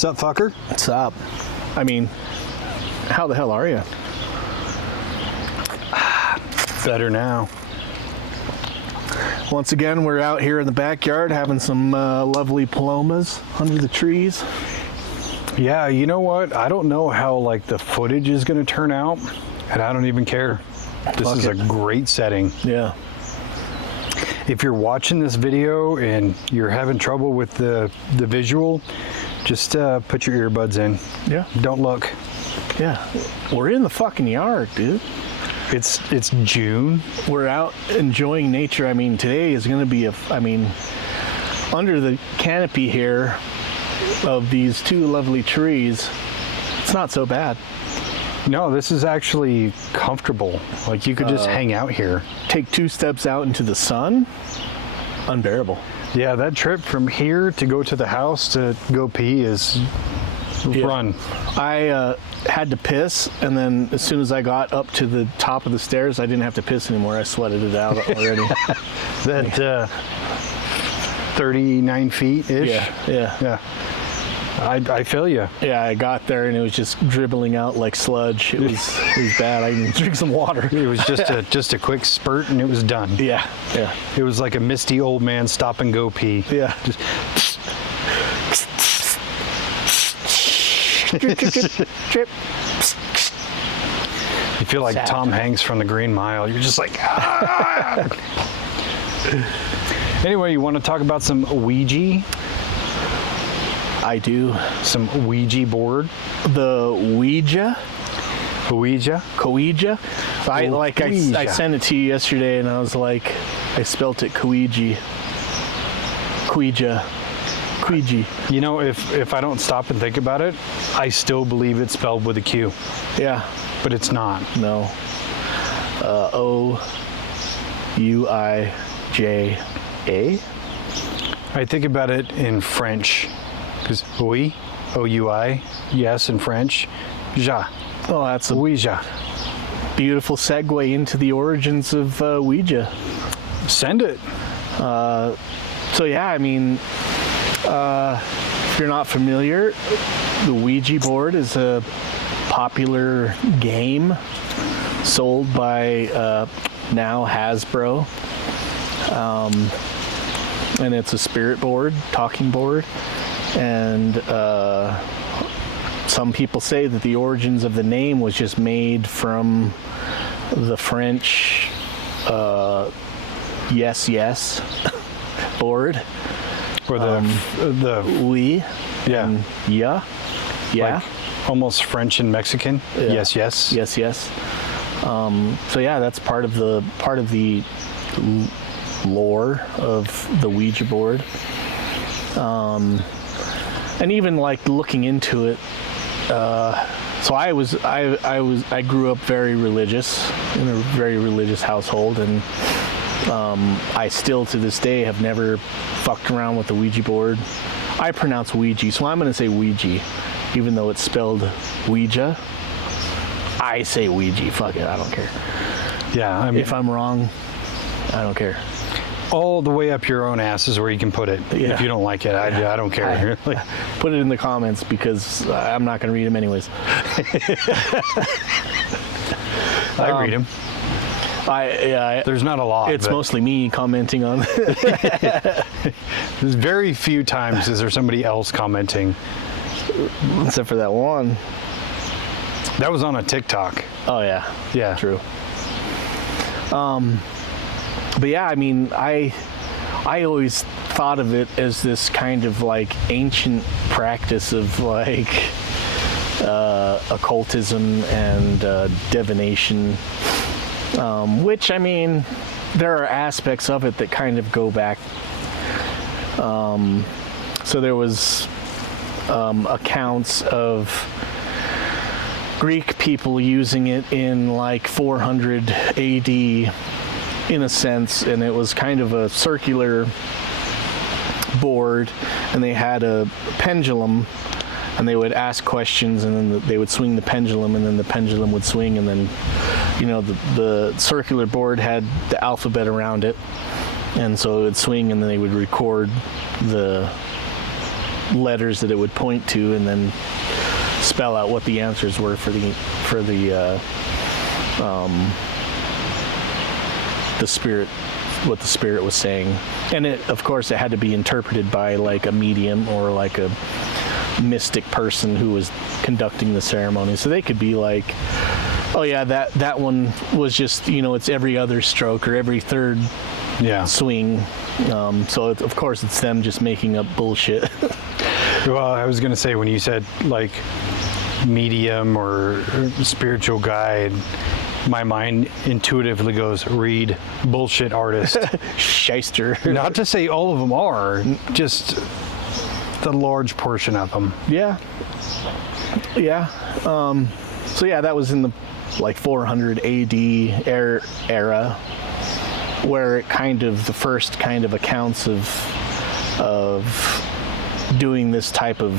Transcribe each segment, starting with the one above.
Sup, fucker? What's up? I mean, how the hell are you? Better now. Once again, we're out here in the backyard having some lovely palomas under the trees. Yeah, you know what? I don't know how like the footage is going to turn out, and I don't even care. This is a great setting. Yeah. If you're watching this video and you're having trouble with the visual, just put your earbuds in. Yeah. Don't look. Yeah. We're in the fucking yard, dude. It's June. We're out enjoying nature. I mean, today is going to be under the canopy here of these two lovely trees, it's not so bad. No, this is actually comfortable. Like you could just hang out here. Take 2 steps out into the sun, unbearable. Yeah, that trip from here to go to the house to go pee is run. I had to piss, and then as soon as I got up to the top of the stairs, I didn't have to piss anymore. I sweated it out already. That 39 feet-ish? Yeah. I feel you. Yeah, I got there and it was just dribbling out like sludge. It was bad. I didn't drink some water. It was just a quick spurt and it was done. Yeah. It was like a misty old man stop and go pee. Yeah. Just Trip. You feel like Tom Hanks from The Green Mile. You're just like, ah! Anyway, you want to talk about some Ouija? I do. Some Ouija board? The Ouija? Ouija? Ouija? I sent it to you yesterday and I was like, I spelt it Ouija. Ouija. You know, if I don't stop and think about it, I still believe it's spelled with a Q. Yeah. But it's not. No. O-U-I-J-A? I think about it in French. Because oui, O-U-I, yes in French. Ja. Oh, that's a Ouija. beautiful segue into the origins of Ouija. Send it. So yeah, I mean, if you're not familiar, the Ouija board is a popular game sold by now Hasbro, and it's a spirit board, talking board, and some people say that the origins of the name was just made from the French yes board. Or the Oui. Yeah. And yeah. Like almost French and Mexican. Yeah. Yes. So yeah, that's part of the lore of the Ouija board. And even like looking into it, so I grew up very religious, in a very religious household, and I still to this day have never fucked around with the Ouija board. I pronounce Ouija, so I'm going to say Ouija, even though it's spelled Ouija. I say Ouija. Fuck it, I don't care. Yeah, I mean, if I'm wrong, I don't care. All the way up your own ass is where you can put it. Yeah. If you don't like it, I don't care. Put it in the comments because I'm not going to read them anyways. I read them. There's not a lot. It's mostly me commenting on. There's very few times is there somebody else commenting. Except for that one. That was on a TikTok. Oh yeah. Yeah. True. But yeah, I mean, I always thought of it as this kind of like ancient practice of like occultism and divination, which, I mean, there are aspects of it that kind of go back. So there was accounts of Greek people using it in like 400 AD in a sense, and it was kind of a circular board, and they had a pendulum, and they would ask questions, and then they would swing the pendulum, and then the pendulum would swing, and then, you know, the circular board had the alphabet around it, and so it would swing, and then they would record the letters that it would point to, and then spell out what the answers were for the spirit, what the spirit was saying. And it, of course, it had to be interpreted by like a medium or like a mystic person who was conducting the ceremony. So they could be like, oh yeah, that one was just, it's every other stroke or every third swing. So of course it's them just making up bullshit. Well, I was going to say, when you said like medium or spiritual guide, my mind intuitively goes, read bullshit artist. Shyster. Not to say all of them are, just the large portion of them. Yeah. So yeah, that was in the like 400 AD era, where it the first kind of accounts of doing this type of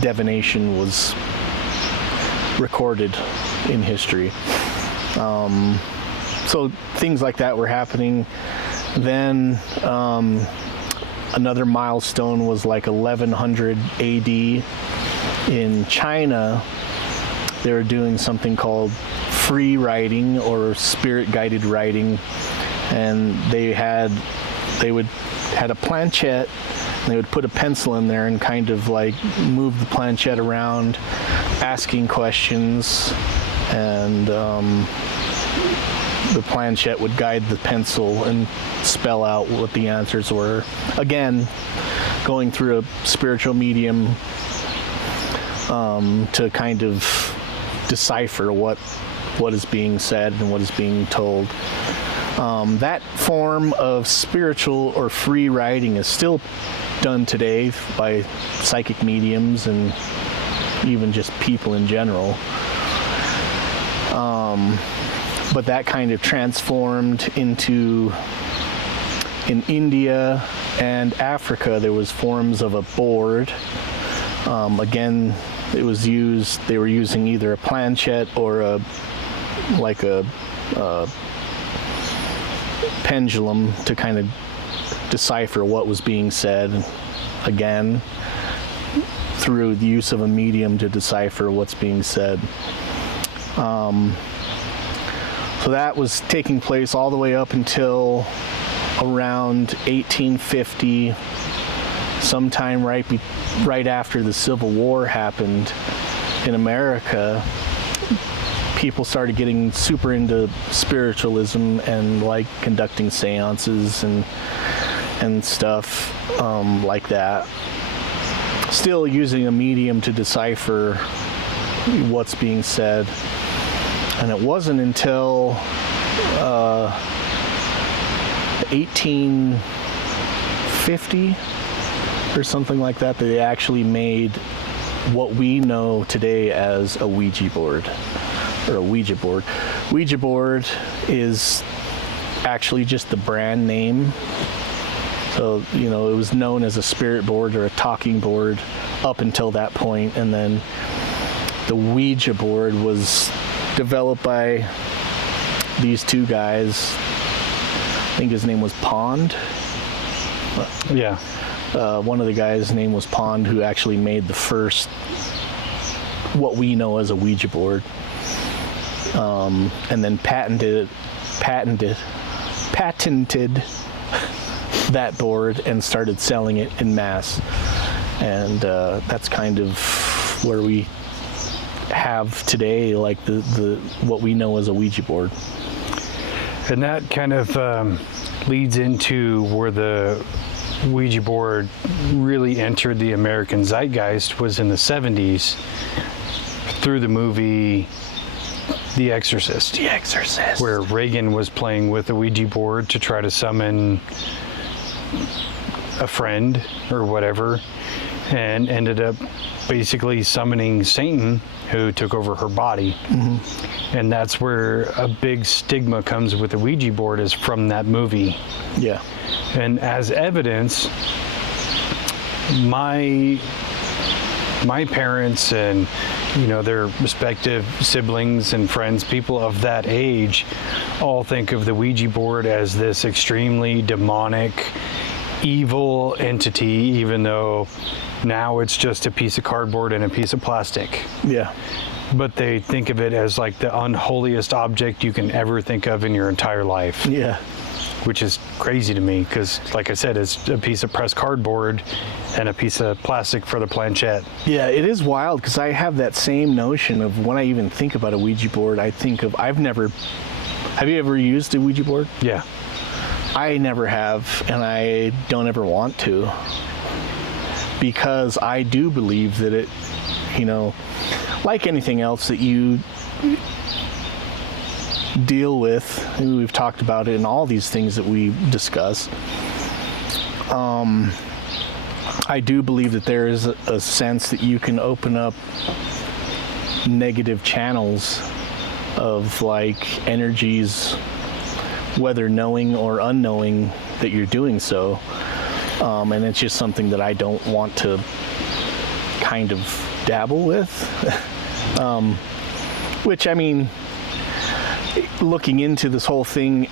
divination was recorded in history. So things like that were happening. Then another milestone was like 1100 AD in China. They were doing something called free writing or spirit guided writing, and they had a planchette. They would put a pencil in there and kind of like move the planchette around, asking questions, and the planchette would guide the pencil and spell out what the answers were. Again, going through a spiritual medium to kind of decipher what is being said and what is being told. That form of spiritual or free writing is still done today by psychic mediums and even just people in general. But that kind of transformed into, in India and Africa, there was forms of a board. Again, it was used, they were using either a planchette or a pendulum to kind of decipher what was being said, again through the use of a medium to decipher what's being said. So that was taking place all the way up until around 1850, sometime right after the Civil War happened in America. People started getting super into spiritualism and like conducting seances and stuff like that. Still using a medium to decipher what's being said. And it wasn't until 1850 or something like that that they actually made what we know today as a Ouija board. Or a Ouija board. Ouija board is actually just the brand name. So, it was known as a spirit board or a talking board up until that point, and then the Ouija board was developed by these two guys. I think his name was Pond. Yeah. One of the guys' name was Pond, who actually made the first, what we know as a Ouija board. And then patented that board and started selling it in mass. And that's kind of where we have today, like the what we know as a Ouija board. And that kind of leads into where the Ouija board really entered the American zeitgeist was in the 70s through the movie The Exorcist. The Exorcist. Where Reagan was playing with the Ouija board to try to summon a friend or whatever, and ended up basically summoning Satan, who took over her body. Mm-hmm. And that's where a big stigma comes with the Ouija board, is from that movie. Yeah. And as evidence, my parents and their respective siblings and friends, people of that age, all think of the Ouija board as this extremely demonic, evil entity, even though now it's just a piece of cardboard and a piece of plastic. Yeah. But they think of it as like the unholiest object you can ever think of in your entire life. Yeah. Which is crazy to me because, like I said, it's a piece of pressed cardboard and a piece of plastic for the planchette. Yeah, it is wild because I have that same notion of when I even think about a Ouija board, I think of, have you ever used a Ouija board? Yeah. I never have, and I don't ever want to, because I do believe that it, like anything else that you deal with, and we've talked about it in all these things that we discuss, I do believe that there is a sense that you can open up negative channels of like energies, whether knowing or unknowing that you're doing so, and it's just something that I don't want to kind of dabble with. Which, I mean, looking into this whole thing,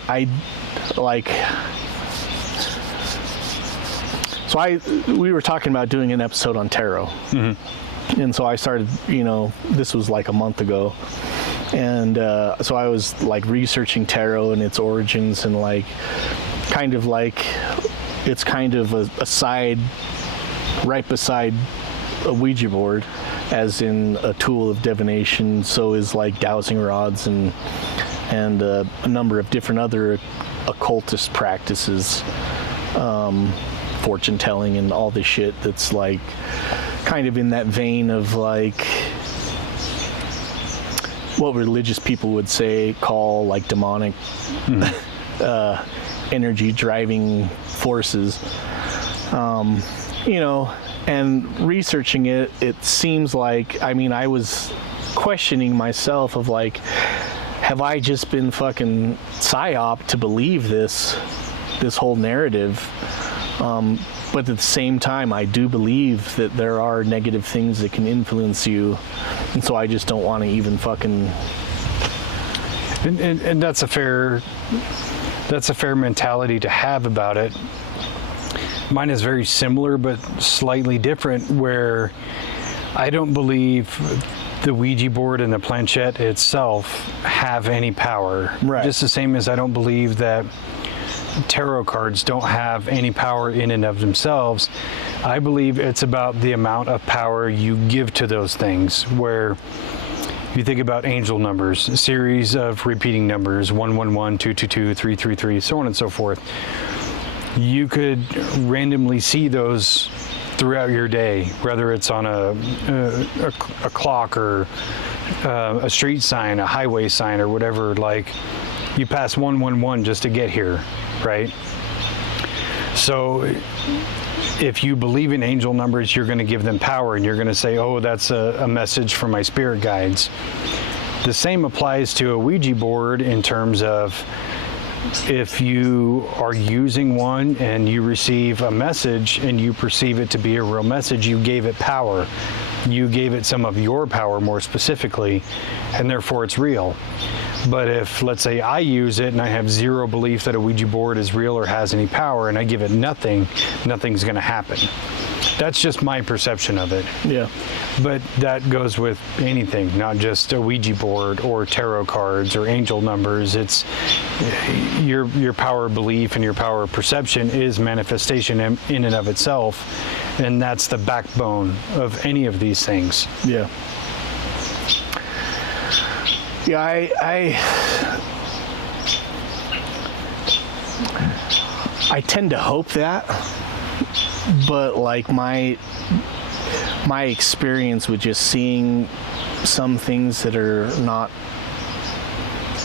we were talking about doing an episode on tarot. Mm-hmm. And so I started, this was like a month ago. And so I was like researching tarot and its origins, and it's kind of a side right beside a Ouija board, as in a tool of divination. So is like dowsing rods and a number of different other occultist practices, fortune telling and all this shit that's like kind of in that vein of like what religious people would call like demonic energy driving forces. And researching it, it seems like, I was questioning myself of like, have I just been fucking psyop to believe this whole narrative? But at the same time, I do believe that there are negative things that can influence you, and so I just don't want to even fucking. And that's a fair mentality to have about it. Mine is very similar but slightly different, where I don't believe the Ouija board and the planchette itself have any power. Right. Just the same as I don't believe that tarot cards don't have any power in and of themselves. I believe it's about the amount of power you give to those things, where you think about angel numbers, a series of repeating numbers, 111, 222, 333, so on and so forth. You could randomly see those throughout your day, whether it's on a clock or a street sign, a highway sign, or whatever. Like, you pass 111 just to get here, right? So if you believe in angel numbers, you're going to give them power, and you're going to say, oh, that's a message from my spirit guides. The same applies to a Ouija board in terms of, if you are using one and you receive a message and you perceive it to be a real message, you gave it power. You gave it some of your power more specifically, and therefore it's real. But if, let's say, I use it and I have zero belief that a Ouija board is real or has any power, and I give it nothing's going to happen. That's just my perception of it. Yeah. But that goes with anything, not just a Ouija board or tarot cards or angel numbers. It's your power of belief and your power of perception is manifestation in and of itself, and that's the backbone of any of these things. Yeah. Yeah, I tend to hope that, but like my experience with just seeing some things that are not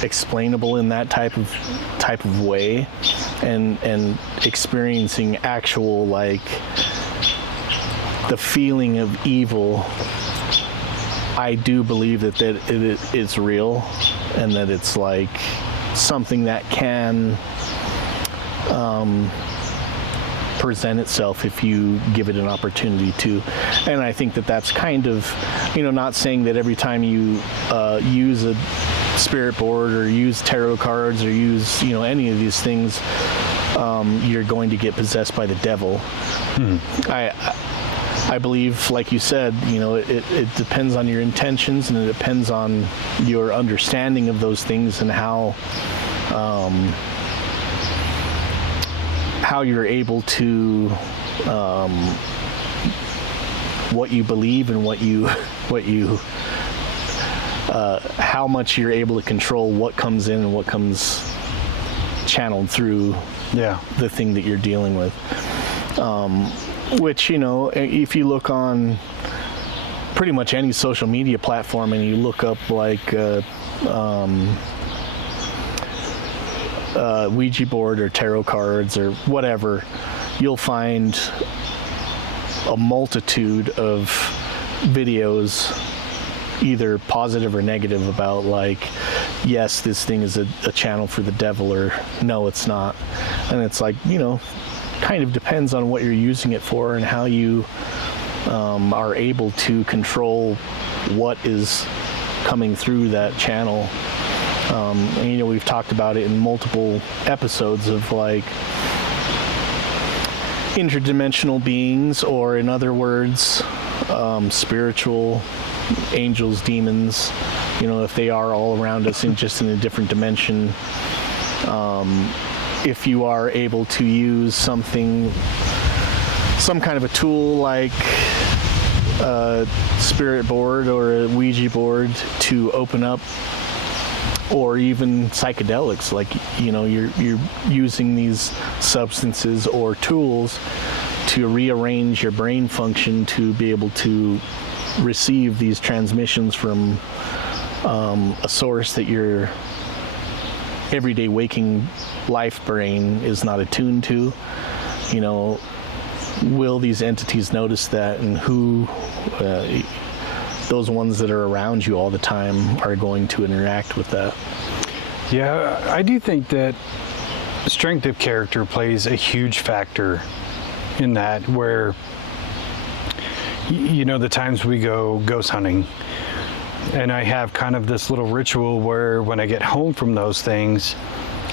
explainable in that type of way, and experiencing actual like the feeling of evil, I do believe that it's real, and that it's like something that can present itself if you give it an opportunity to. And I think that that's kind of, not saying that every time you use a spirit board or use tarot cards or use any of these things, you're going to get possessed by the devil. I believe, like you said, it depends on your intentions, and it depends on your understanding of those things and how you're able to what you believe and what you how much you're able to control what comes in and what comes channeled through the thing that you're dealing with. Which, if you look on pretty much any social media platform and you look up like Ouija board or tarot cards or whatever, you'll find a multitude of videos, either positive or negative, about like, yes, this thing is a channel for the devil, or no, it's not. And it's like, kind of depends on what you're using it for and how you are able to control what is coming through that channel. And, we've talked about it in multiple episodes of like interdimensional beings, or in other words, spiritual angels, demons, if they are all around us in just in a different dimension. If you are able to use some kind of a tool like a spirit board or a Ouija board to open up, or even psychedelics, like, you're using these substances or tools to rearrange your brain function to be able to receive these transmissions from a source that your everyday waking life brain is not attuned to. Will these entities notice that, and who those ones that are around you all the time are going to interact with that? Yeah, I do think that strength of character plays a huge factor in that, where the times we go ghost hunting, and I have kind of this little ritual where when I get home from those things,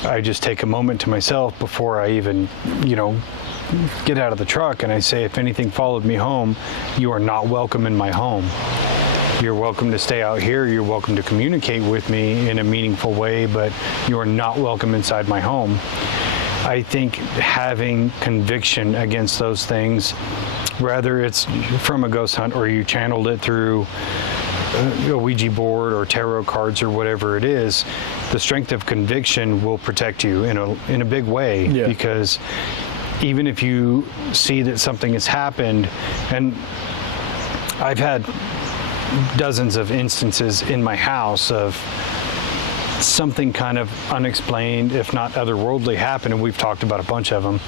I just take a moment to myself before I even, get out of the truck, and I say, if anything followed me home, you are not welcome in my home. You're welcome to stay out here. You're welcome to communicate with me in a meaningful way, but you are not welcome inside my home. I think having conviction against those things, whether it's from a ghost hunt or you channeled it through a Ouija board or tarot cards or whatever it is, the strength of conviction will protect you in a big way. Yeah. Because even if you see that something has happened, and I've had dozens of instances in my house of something kind of unexplained, if not otherworldly, happen, and we've talked about a bunch of them.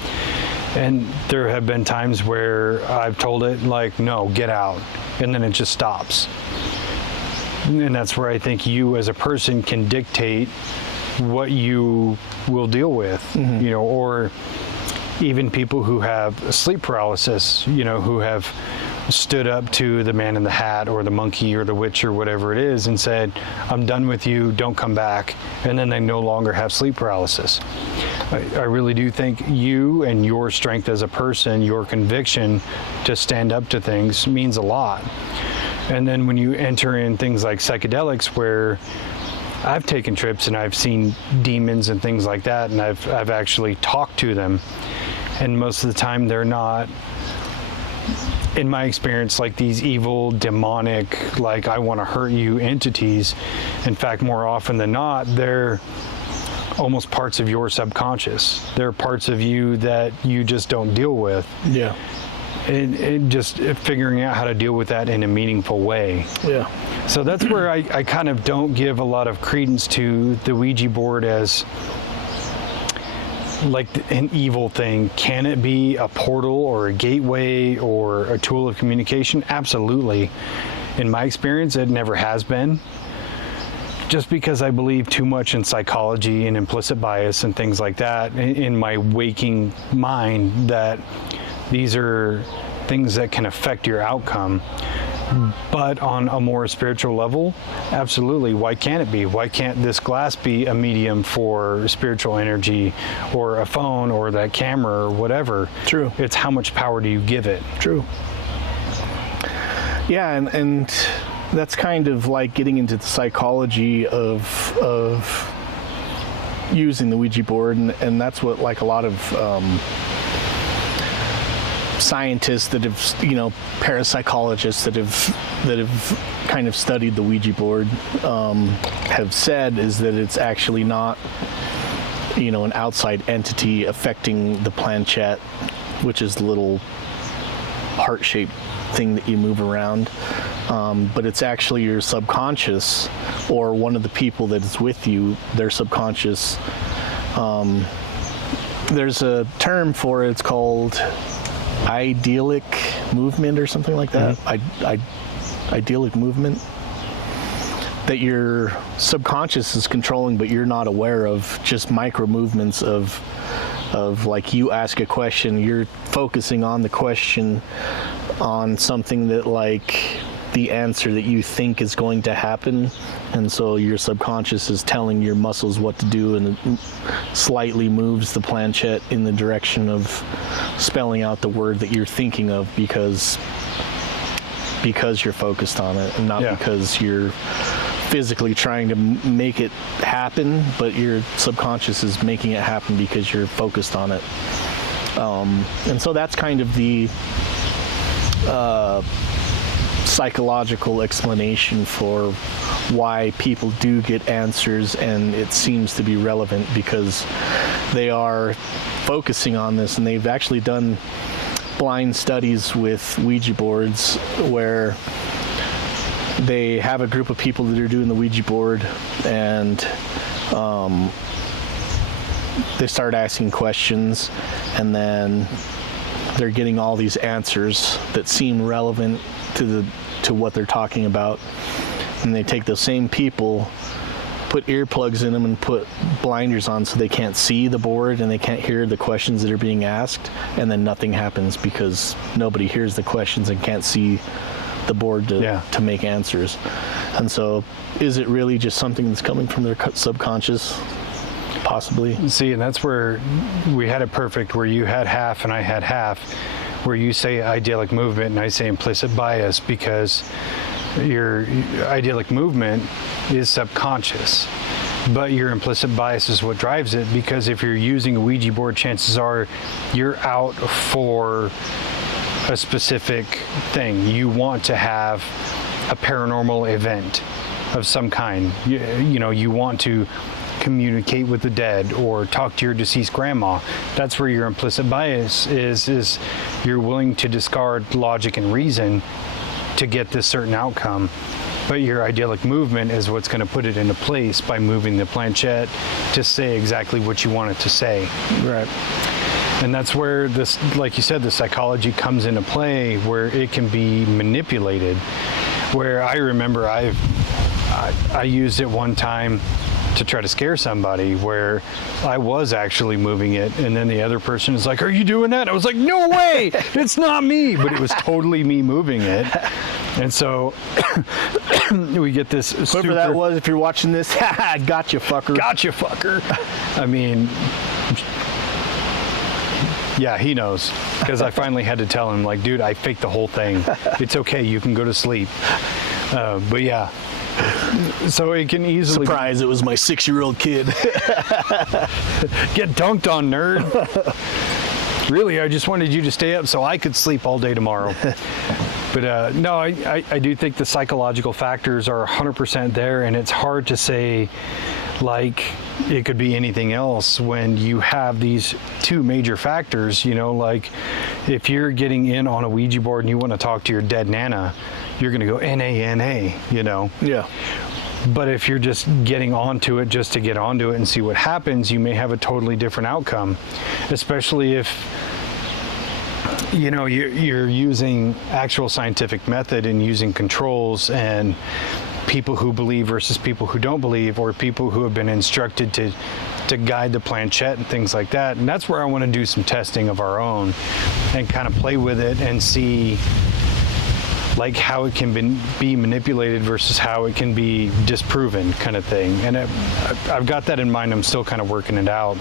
And there have been times where I've told it, like, no, get out, and then it just stops. And that's where I think you as a person can dictate what you will deal with, or even people who have sleep paralysis, who have stood up to the man in the hat or the monkey or the witch or whatever it is and said, I'm done with you, don't come back, and then they no longer have sleep paralysis. I really do think you and your strength as a person, your conviction to stand up to things means a lot. And then when you enter in things like psychedelics, where I've taken trips and I've seen demons and things like that, and I've actually talked to them, and most of the time they're not, in my experience, like these evil, demonic, like I want to hurt you entities. In fact, more often than not, they're almost parts of your subconscious. They're parts of you that you just don't deal with. Yeah. And just figuring out how to deal with that in a meaningful way. Yeah. So that's where I kind of don't give a lot of credence to the Ouija board as like an evil thing. Can it be a portal or a gateway or a tool of communication? Absolutely. In my experience, it never has been. Just because I believe too much in psychology and implicit bias and things like that in my waking mind, that these are things that can affect your outcome. But on a more spiritual level, absolutely. Why can't it be? Why can't this glass be a medium for spiritual energy, or a phone, or that camera, or whatever? True. It's how much power do you give it? True. Yeah, and that's kind of like getting into the psychology of using the Ouija board, and that's what like a lot of scientists that have, parapsychologists that have kind of studied the Ouija board have said, is that it's actually not, an outside entity affecting the planchette, which is the little heart-shaped thing that you move around, but it's actually your subconscious, or one of the people that is with you, their subconscious. There's a term for it. It's called idyllic movement or something like that. Idyllic movement that your subconscious is controlling, but you're not aware of. Just micro movements of like, you ask a question, you're focusing on the question, on something that, like, the answer that you think is going to happen, and so your subconscious is telling your muscles what to do, and it slightly moves the planchette in the direction of spelling out the word that you're thinking of, because you're focused on it, and not because you're physically trying to make it happen, but your subconscious is making it happen because you're focused on it. And so that's kind of the psychological explanation for why people do get answers, and it seems to be relevant because they are focusing on this, and they've actually done blind studies with Ouija boards where they have a group of people that are doing the Ouija board, and they start asking questions, and then they're getting all these answers that seem relevant to what they're talking about, and they take those same people, put earplugs in them, and put blinders on so they can't see the board and they can't hear the questions that are being asked, and then nothing happens because nobody hears the questions and can't see the board to make answers. And so, is it really just something that's coming from their subconscious? Possibly. See, and that's where we had it perfect, where you had half and I had half, where you say idyllic movement and I say implicit bias, because your idyllic movement is subconscious, but your implicit bias is what drives it, because if you're using a Ouija board, chances are you're out for a specific thing. You want to have a paranormal event of some kind. You want to communicate with the dead or talk to your deceased grandma. That's where your implicit bias is you're willing to discard logic and reason to get this certain outcome. But your idyllic movement is what's going to put it into place by moving the planchette to say exactly what you want it to say. Right. And that's where this, like you said, the psychology comes into play, where it can be manipulated. Where I remember I used it one time to try to scare somebody, where I was actually moving it, and then the other person is like, "Are you doing that?" I was like, "No way, it's not me," but it was totally me moving it. And so we get this. Whoever that was, if you're watching this, gotcha, fucker. Gotcha, fucker. I mean, yeah, he knows, because I finally had to tell him, like, dude, I faked the whole thing. It's okay, you can go to sleep. But yeah. So it can easily... Surprise, it was my 6-year-old kid. Get dunked on, nerd. Really, I just wanted you to stay up so I could sleep all day tomorrow. But no, I do think the psychological factors are 100% there, and it's hard to say, like, it could be anything else when you have these two major factors. Like, if you're getting in on a Ouija board and you want to talk to your dead Nana, you're going to go N-A-N-A, Yeah. But if you're just getting onto it just to get onto it and see what happens, you may have a totally different outcome, especially if you're using actual scientific method and using controls, and people who believe versus people who don't believe, or people who have been instructed to guide the planchette and things like that. And that's where I want to do some testing of our own and kind of play with it and see like how it can be manipulated versus how it can be disproven, kind of thing. And I've got that in mind. I'm still kind of working it out.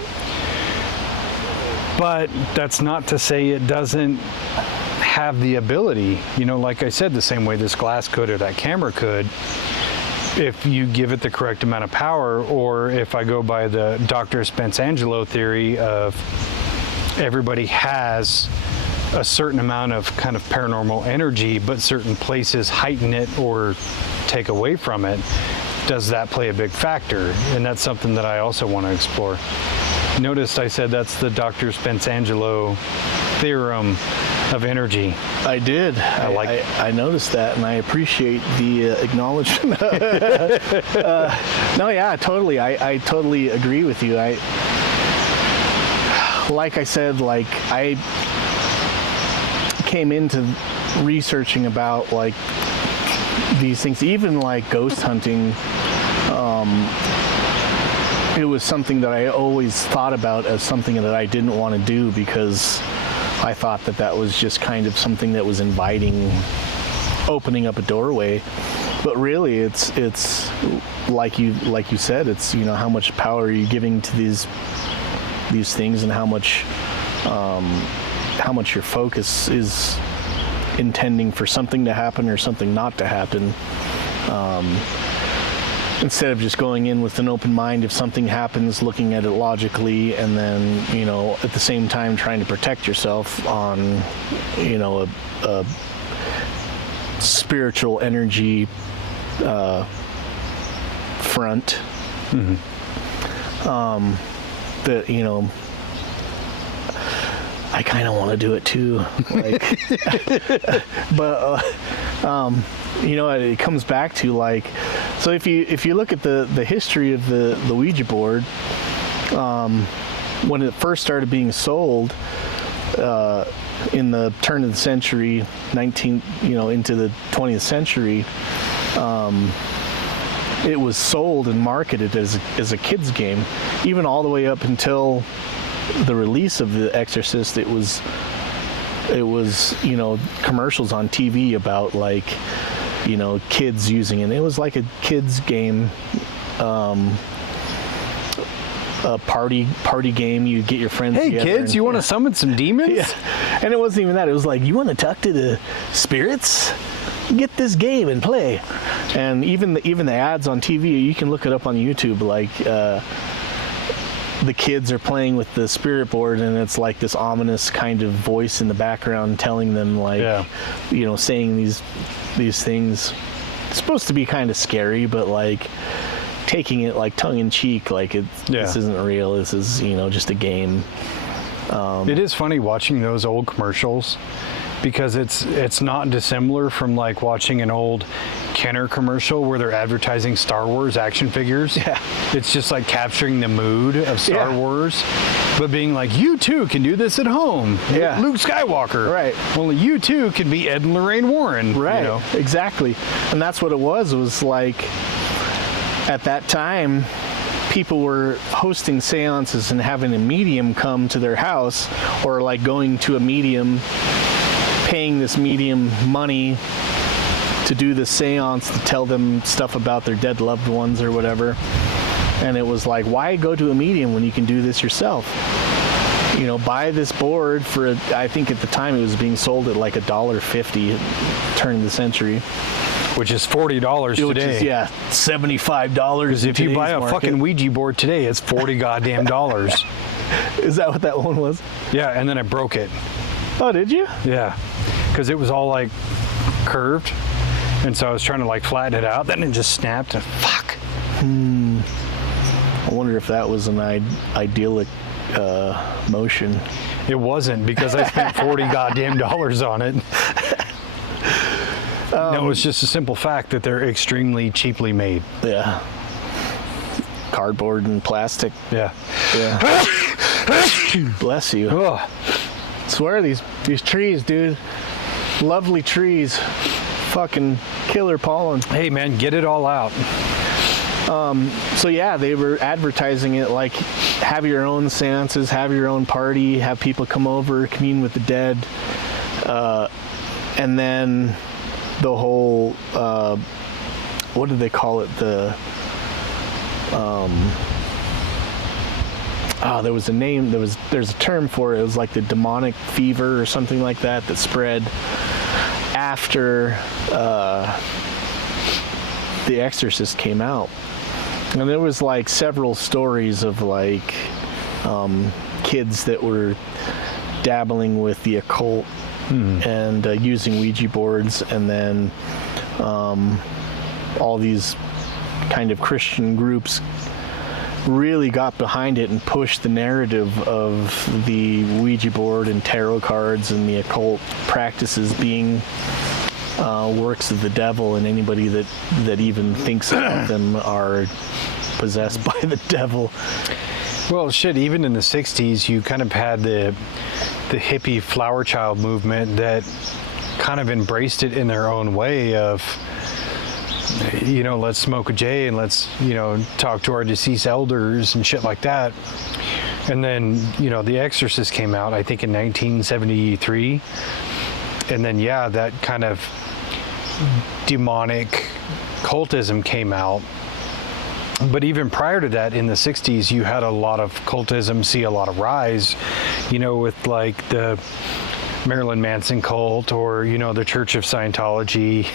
But that's not to say it doesn't have the ability, like I said, the same way this glass could or that camera could, if you give it the correct amount of power, or if I go by the Dr. Spence-Angelo theory of everybody has a certain amount of kind of paranormal energy, but certain places heighten it or take away from it. Does that play a big factor? And that's something that I also want to explore. Notice I said that's the Dr. Spence-Angelo theorem of energy. I did. I noticed that, and I appreciate the acknowledgement. No, yeah, totally. I totally agree with you. Like I said, I came into researching about these things, even ghost hunting. It was something that I always thought about as something that I didn't want to do, because I thought that was just kind of something that was inviting, opening up a doorway. But really, it's like you said, it's how much power are you giving to these things, and how much your focus is intending for something to happen or something not to happen. Instead of just going in with an open mind, if something happens, looking at it logically, and then at the same time trying to protect yourself on a spiritual energy front. Mm-hmm. I kind of want to do it too, but it comes back to so if you look at the history of the Ouija board, when it first started being sold in the turn of the century, into the 20th century, it was sold and marketed as a kids game, even all the way up until the release of The Exorcist. It was commercials on TV about kids using it. It was like a kids game, a party game. You get your friends together. Hey kids, you want to summon some demons? Yeah. And it wasn't even that. It was you want to talk to the spirits? Get this game and play. And even the ads on TV, you can look it up on YouTube, the kids are playing with the spirit board, and it's this ominous kind of voice in the background telling them saying these things. It's supposed to be kind of scary, but taking it tongue in cheek, this isn't real, this is just a game. It is funny watching those old commercials, because it's not dissimilar from watching an old Kenner commercial where they're advertising Star Wars action figures. Yeah. It's just capturing the mood of Star Wars, but being you too can do this at home. Yeah. Luke Skywalker. Right. Only you too can be Ed and Lorraine Warren. Right. Exactly. And that's what it was. It was at that time, people were hosting seances and having a medium come to their house, or going to a medium, paying this medium money to do the seance, to tell them stuff about their dead loved ones or whatever. And it was why go to a medium when you can do this yourself? Buy this board for, I think at the time it was being sold at $1.50 turn of the century. Which is $40 today. Which is, $75. Because if you buy a fucking Ouija board today, it's $40 goddamn dollars. Is that what that one was? Yeah, and then I broke it. Oh, did you? Yeah, because it was all curved, and so I was trying to flatten it out. Then it just snapped. And fuck. I wonder if that was an idyllic motion. It wasn't, because I spent $40 goddamn dollars on it. No, it's just a simple fact that they're extremely cheaply made. Yeah. Cardboard and plastic. Yeah. Bless you. Ugh. I swear these trees, dude. Lovely trees. Fucking killer pollen. Hey man, get it all out. So yeah, they were advertising it have your own seances, have your own party, have people come over, commune with the dead, and then the whole what do they call it, there was a name, there's a term for it. It was like the demonic fever or something like that spread after The Exorcist came out. And there was like several stories of like kids that were dabbling with the occult and using Ouija boards, and then all these kind of Christian groups really got behind it and pushed the narrative of the Ouija board and tarot cards and the occult practices being works of the devil, and anybody that even thinks of them are possessed by the devil. Well, shit, even in the 60s, you kind of had the hippie flower child movement that kind of embraced it in their own way of, you know, let's smoke a J and let's, you know, talk to our deceased elders and shit like that. And then, you know, The Exorcist came out, I think, in 1973. And then, yeah, that kind of demonic cultism came out. But even prior to that, in the 60s, you had a lot of cultism see a lot of rise, you know, with like the Marilyn Manson cult, or, you know, the Church of Scientology,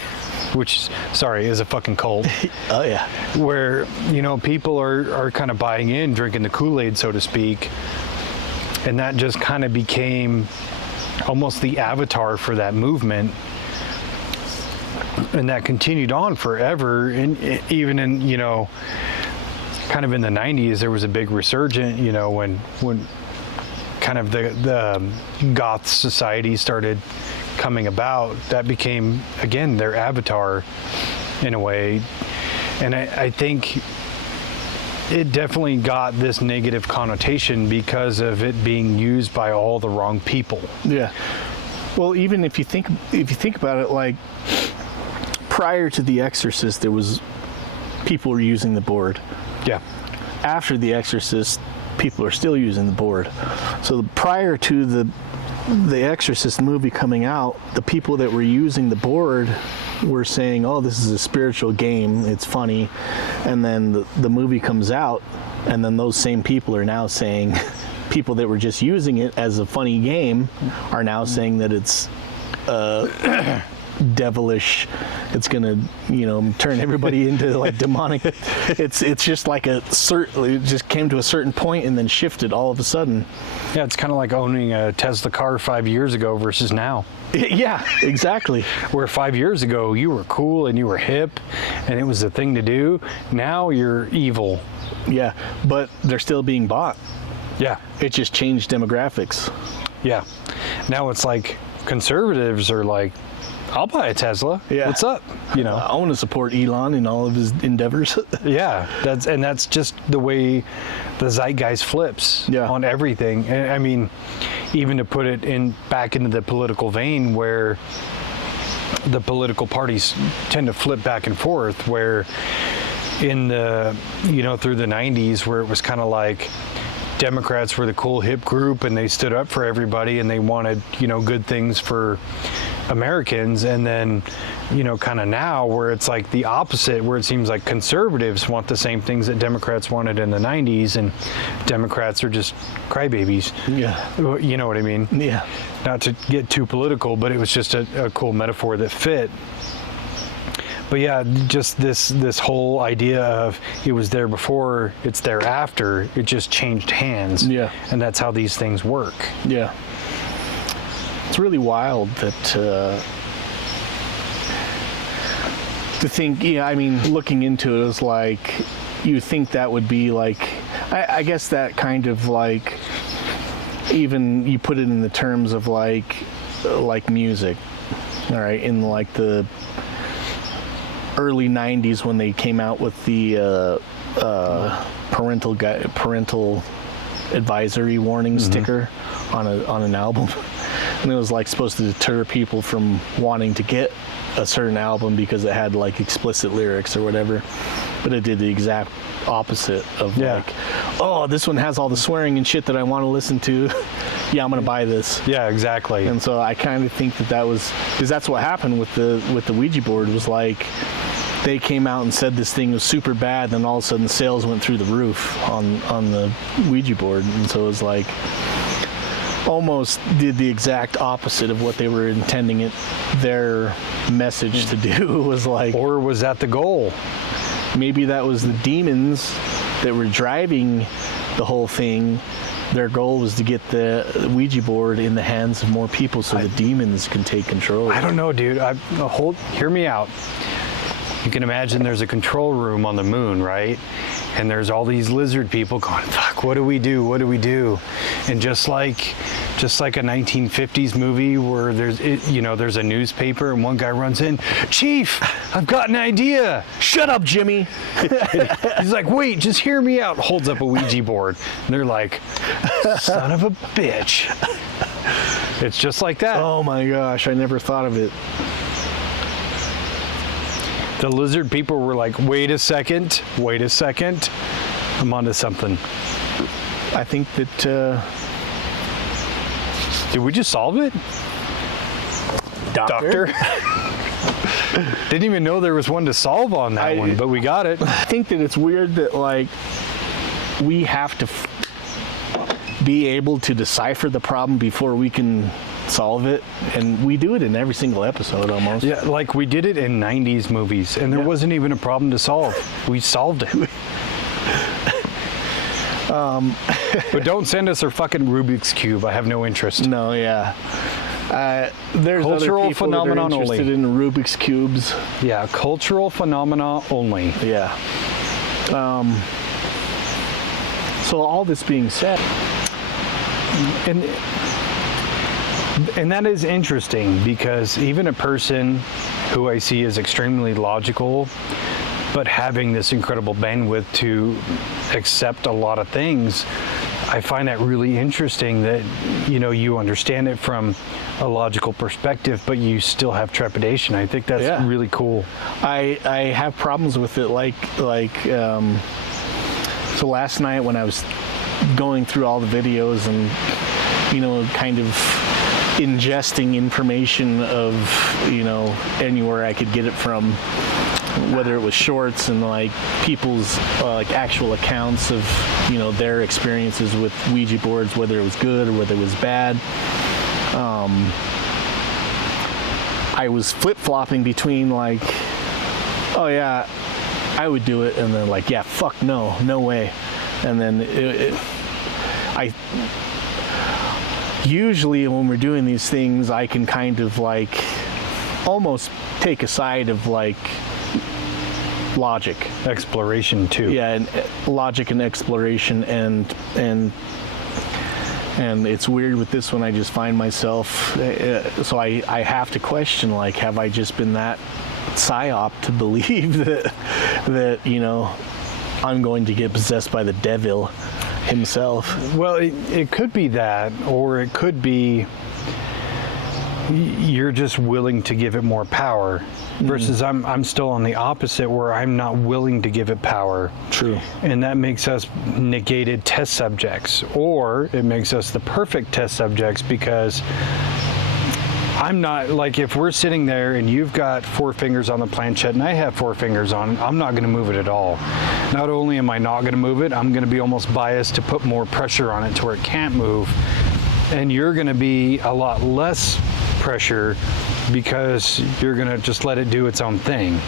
which, sorry, is a fucking cult. Oh, yeah. Where, you know, people are kind of buying in, drinking the Kool-Aid, so to speak. And that just kind of became almost the avatar for that movement. And that continued on forever. And even in, you know, kind of in the 90s, there was a big resurgence, you know, when kind of the goth society started coming about. That became, again, their avatar in a way. And I think it definitely got this negative connotation because of it being used by all the wrong people. Yeah. Well, even if you think about it, like prior to The Exorcist, there was people were using the board. Yeah. After The Exorcist, people are still using the board. So prior to the Exorcist movie coming out, the people that were using the board were saying, oh, this is a spiritual game, it's funny. And then the movie comes out, and then those same people are now saying, people that were just using it as a funny game are now saying that it's devilish, it's gonna, you know, turn everybody into like demonic. It's just like it just came to a certain point and then shifted all of a sudden. Yeah, it's kind of like owning a Tesla car 5 years ago versus now. Yeah, exactly. Where 5 years ago you were cool and you were hip and it was the thing to do. Now you're evil. Yeah, but they're still being bought. Yeah. It just changed demographics. Yeah. Now it's like conservatives are like, I'll buy a Tesla. Yeah. What's up? You know, I want to support Elon in all of his endeavors. Yeah, that's just the way the zeitgeist flips on everything. And I mean, even to put it back into the political vein, where the political parties tend to flip back and forth, where in the, you know, through the 90s, where it was kind of like Democrats were the cool hip group and they stood up for everybody and they wanted, you know, good things for Americans. And then, you know, kind of now where it's like the opposite, where it seems like conservatives want the same things that Democrats wanted in the 90s, and Democrats are just crybabies. Yeah. You know what I mean? Yeah. Not to get too political, but it was just a cool metaphor that fit. But yeah, just this whole idea of it was there before, it's there after, it just changed hands. Yeah. And that's how these things work. Yeah. It's really wild that to think, yeah, I mean, looking into it is like, you think that would be like, I guess that kind of like, even you put it in the terms of like music, all right, in like the early 90s when they came out with the parental advisory warning sticker on an album. And it was like supposed to deter people from wanting to get a certain album because it had like explicit lyrics or whatever. But it did the exact opposite of like, oh, this one has all the swearing and shit that I want to listen to. yeah, I'm going to buy this. Yeah, exactly. And so I kind of think that was, because that's what happened with the Ouija board. Was like, they came out and said this thing was super bad, then all of a sudden sales went through the roof on the Ouija board. And so it was like, almost did the exact opposite of what they were intending their message to do. Was like, or was that the goal? Maybe that was the demons that were driving the whole thing. Their goal was to get the Ouija board in the hands of more people so the demons can take control. I don't know, dude. Hear me out. You can imagine there's a control room on the moon, right? And there's all these lizard people going, fuck, what do we do? What do we do? And just like a 1950s movie where there's a newspaper and one guy runs in, Chief, I've got an idea. Shut up, Jimmy. He's like, wait, just hear me out. Holds up a Ouija board. And they're like, son of a bitch. It's just like that. Oh my gosh, I never thought of it. The lizard people were like, wait a second, I'm onto something. I think that... Did we just solve it? Doctor? Didn't even know there was one to solve on that one, but we got it. I think that it's weird that, like, we have to be able to decipher the problem before we can solve it, and we do it in every single episode almost. Yeah, like we did it in 90s movies, and there wasn't even a problem to solve. We solved it. But don't send us our fucking Rubik's Cube. I have no interest. No, yeah. There's cultural other people phenomenon that are interested only. in Rubik's Cubes. Yeah, cultural phenomena only. Yeah. So all this being said, and that is interesting, because even a person who I see as extremely logical, but having this incredible bandwidth to accept a lot of things, I find that really interesting that, you understand it from a logical perspective, but you still have trepidation. I think that's really cool. I have problems with it. So last night when I was going through all the videos and, kind of ingesting information of, anywhere I could get it from, whether it was shorts and like people's actual accounts of their experiences with Ouija boards, whether it was good or whether it was bad. I was flip-flopping between like, oh yeah, I would do it, and then like, yeah, fuck no way. And then I usually when we're doing these things, I can kind of like almost take a side of like logic, exploration too. Yeah, and logic and exploration, and it's weird with this one. I just find myself, so I have to question, like, have I just been that psyop to believe that I'm going to get possessed by the devil himself? Well, it could be that, or it could be you're just willing to give it more power. Versus I'm still on the opposite, where I'm not willing to give it power. True. And that makes us negated test subjects, or it makes us the perfect test subjects, because I'm not, like, if we're sitting there and you've got 4 fingers on the planchette and I have 4 fingers on it, I'm not going to move it at all. Not only am I not going to move it, I'm going to be almost biased to put more pressure on it to where it can't move. And you're going to be a lot less pressure, because you're going to just let it do its own thing.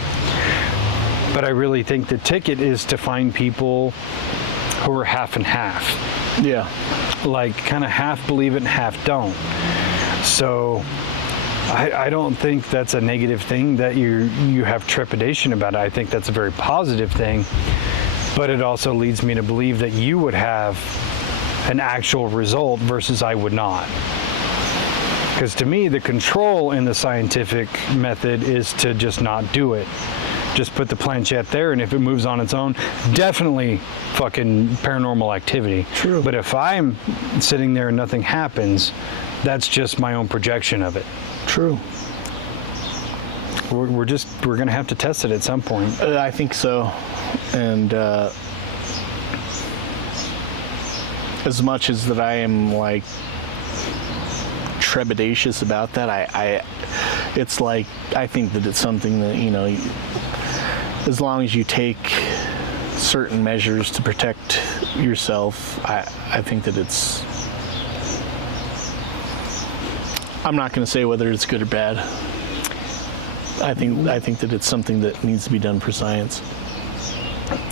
But I really think the ticket is to find people who are half and half. Yeah. Like, kind of half believe it and half don't. So I don't think that's a negative thing that you have trepidation about it. I think that's a very positive thing. But it also leads me to believe that you would have an actual result versus I would not. Because to me, the control in the scientific method is to just not do it. Just put the planchette there, and if it moves on its own, definitely fucking paranormal activity. True. But if I'm sitting there and nothing happens, that's just my own projection of it. True. We're going to have to test it at some point. I think so. And as much as that I am like trepidatious about that. I think that it's something that, you know, as long as you take certain measures to protect yourself, I think that it's, I'm not going to say whether it's good or bad. I think that it's something that needs to be done for science.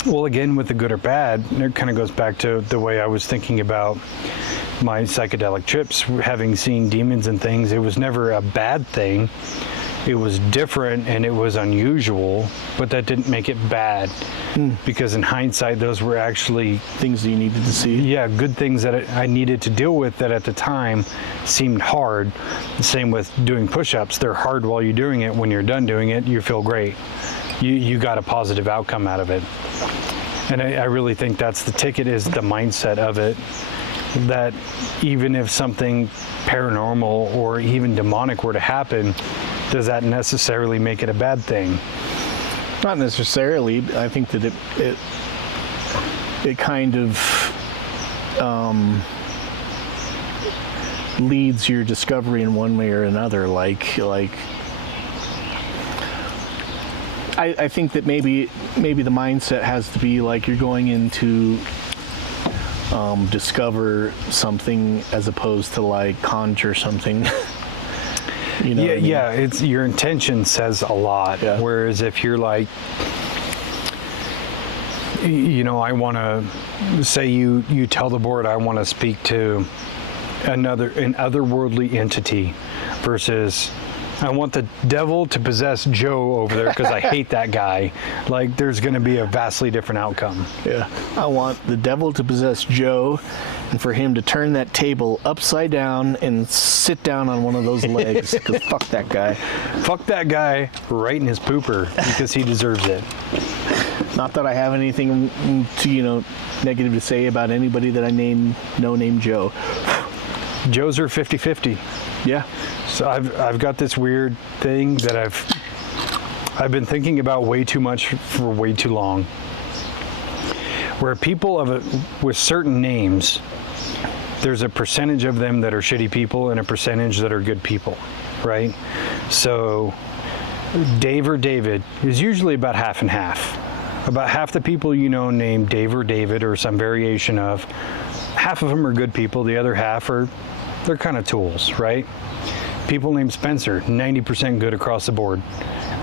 Well, again, with the good or bad, it kind of goes back to the way I was thinking about my psychedelic trips. Having seen demons and things, it was never a bad thing. It was different and it was unusual, but that didn't make it bad. Because in hindsight, those were actually things that you needed to see. Yeah, good things that I needed to deal with that at the time seemed hard. The same with doing push-ups. They're hard while you're doing it. When you're done doing it, you feel great. You got a positive outcome out of it. And I really think that's the ticket, is the mindset of it. That even if something paranormal or even demonic were to happen, does that necessarily make it a bad thing? Not necessarily. I think that it kind of leads your discovery in one way or another. Like I think that maybe the mindset has to be like you're going in to discover something as opposed to like conjure something. You know, yeah, it's your intention says a lot. Yeah. Whereas if you're like, you know, I want to say you tell the board I want to speak to an otherworldly entity, versus I want the devil to possess Joe over there because I hate that guy. Like, there's going to be a vastly different outcome. Yeah. I want the devil to possess Joe and for him to turn that table upside down and sit down on one of those legs, because fuck that guy. Fuck that guy right in his pooper, because he deserves it. Not that I have anything to, you know, negative to say about anybody that I named Joe. Joes are 50-50. Yeah. So I've got this weird thing that I've been thinking about way too much for way too long. Where people with certain names, there's a percentage of them that are shitty people and a percentage that are good people, right? So Dave or David is usually about half and half. About half the people you know named Dave or David or some variation of, half of them are good people, the other half they're kind of tools, right? People named Spencer, 90% good across the board.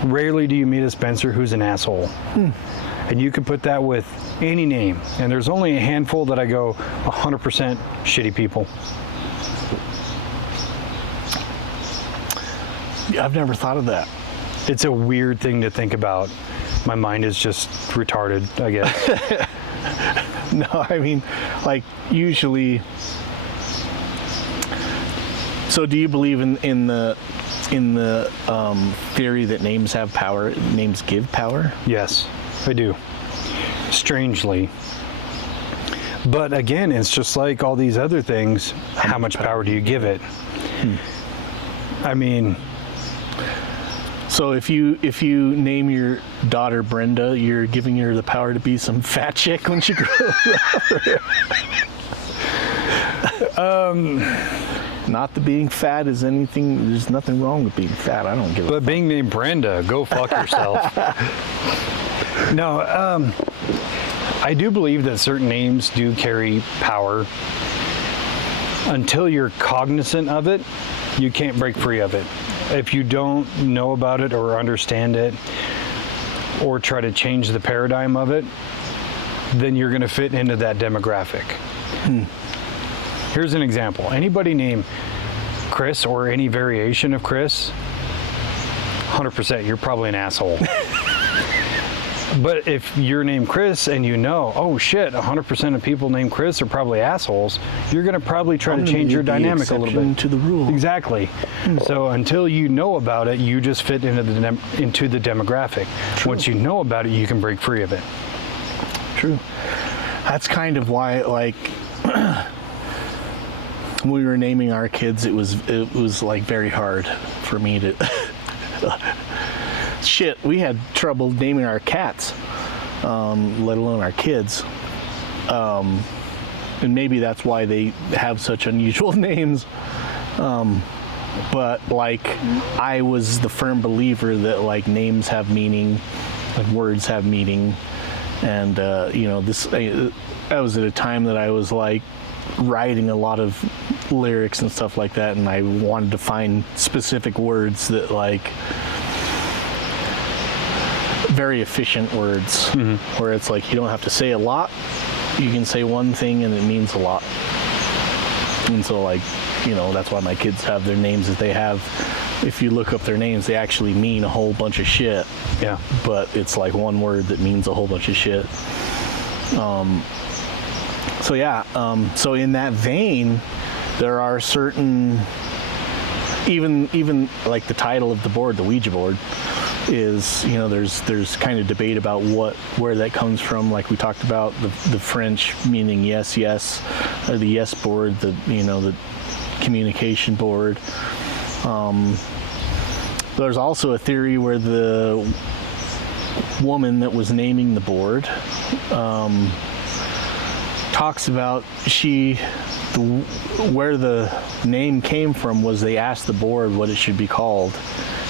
Rarely do you meet a Spencer who's an asshole. And you can put that with any name. And there's only a handful that I go 100% shitty people. Yeah, I've never thought of that. It's a weird thing to think about. My mind is just retarded, I guess. No, I mean, like, usually. So do you believe in the theory that names have power, names give power? Yes, I do. Strangely. But again, it's just like all these other things. How much power do you give it? I mean, so if you name your daughter Brenda, you're giving her the power to be some fat chick when she grows up. Not that being fat is anything. There's nothing wrong with being fat. I don't give a fuck. But being named Brenda, go fuck yourself. No, I do believe that certain names do carry power. Until you're cognizant of it, you can't break free of it. If you don't know about it or understand it, or try to change the paradigm of it, then you're going to fit into that demographic. Here's an example. Anybody named Chris or any variation of Chris, 100% you're probably an asshole. But if you're named Chris and you know, oh shit, 100% of people named Chris are probably assholes, you're going to probably try to change your dynamic a little bit. To the rule. Exactly. So until you know about it, you just fit into the demographic. True. Once you know about it, you can break free of it. True. That's kind of why, like, when we were naming our kids, it was like very hard for me to. Shit, we had trouble naming our cats, let alone our kids. and maybe that's why they have such unusual names. But like, I was the firm believer that like names have meaning, like words have meaning, and I was at a time that I was like writing a lot of lyrics and stuff like that, and I wanted to find specific words that like very efficient words, where it's like you don't have to say a lot, you can say one thing and it means a lot. And so like, that's why my kids have their names that they have. If you look up their names, they actually mean a whole bunch of shit. Yeah. But it's like one word that means a whole bunch of shit. So in that vein, there are certain, even like the title of the board, the Ouija board, is, there's kind of debate about where that comes from. Like we talked about the French meaning yes, yes, or the yes board, the communication board. There's also a theory where the woman that was naming the board talks about where the name came from was they asked the board what it should be called,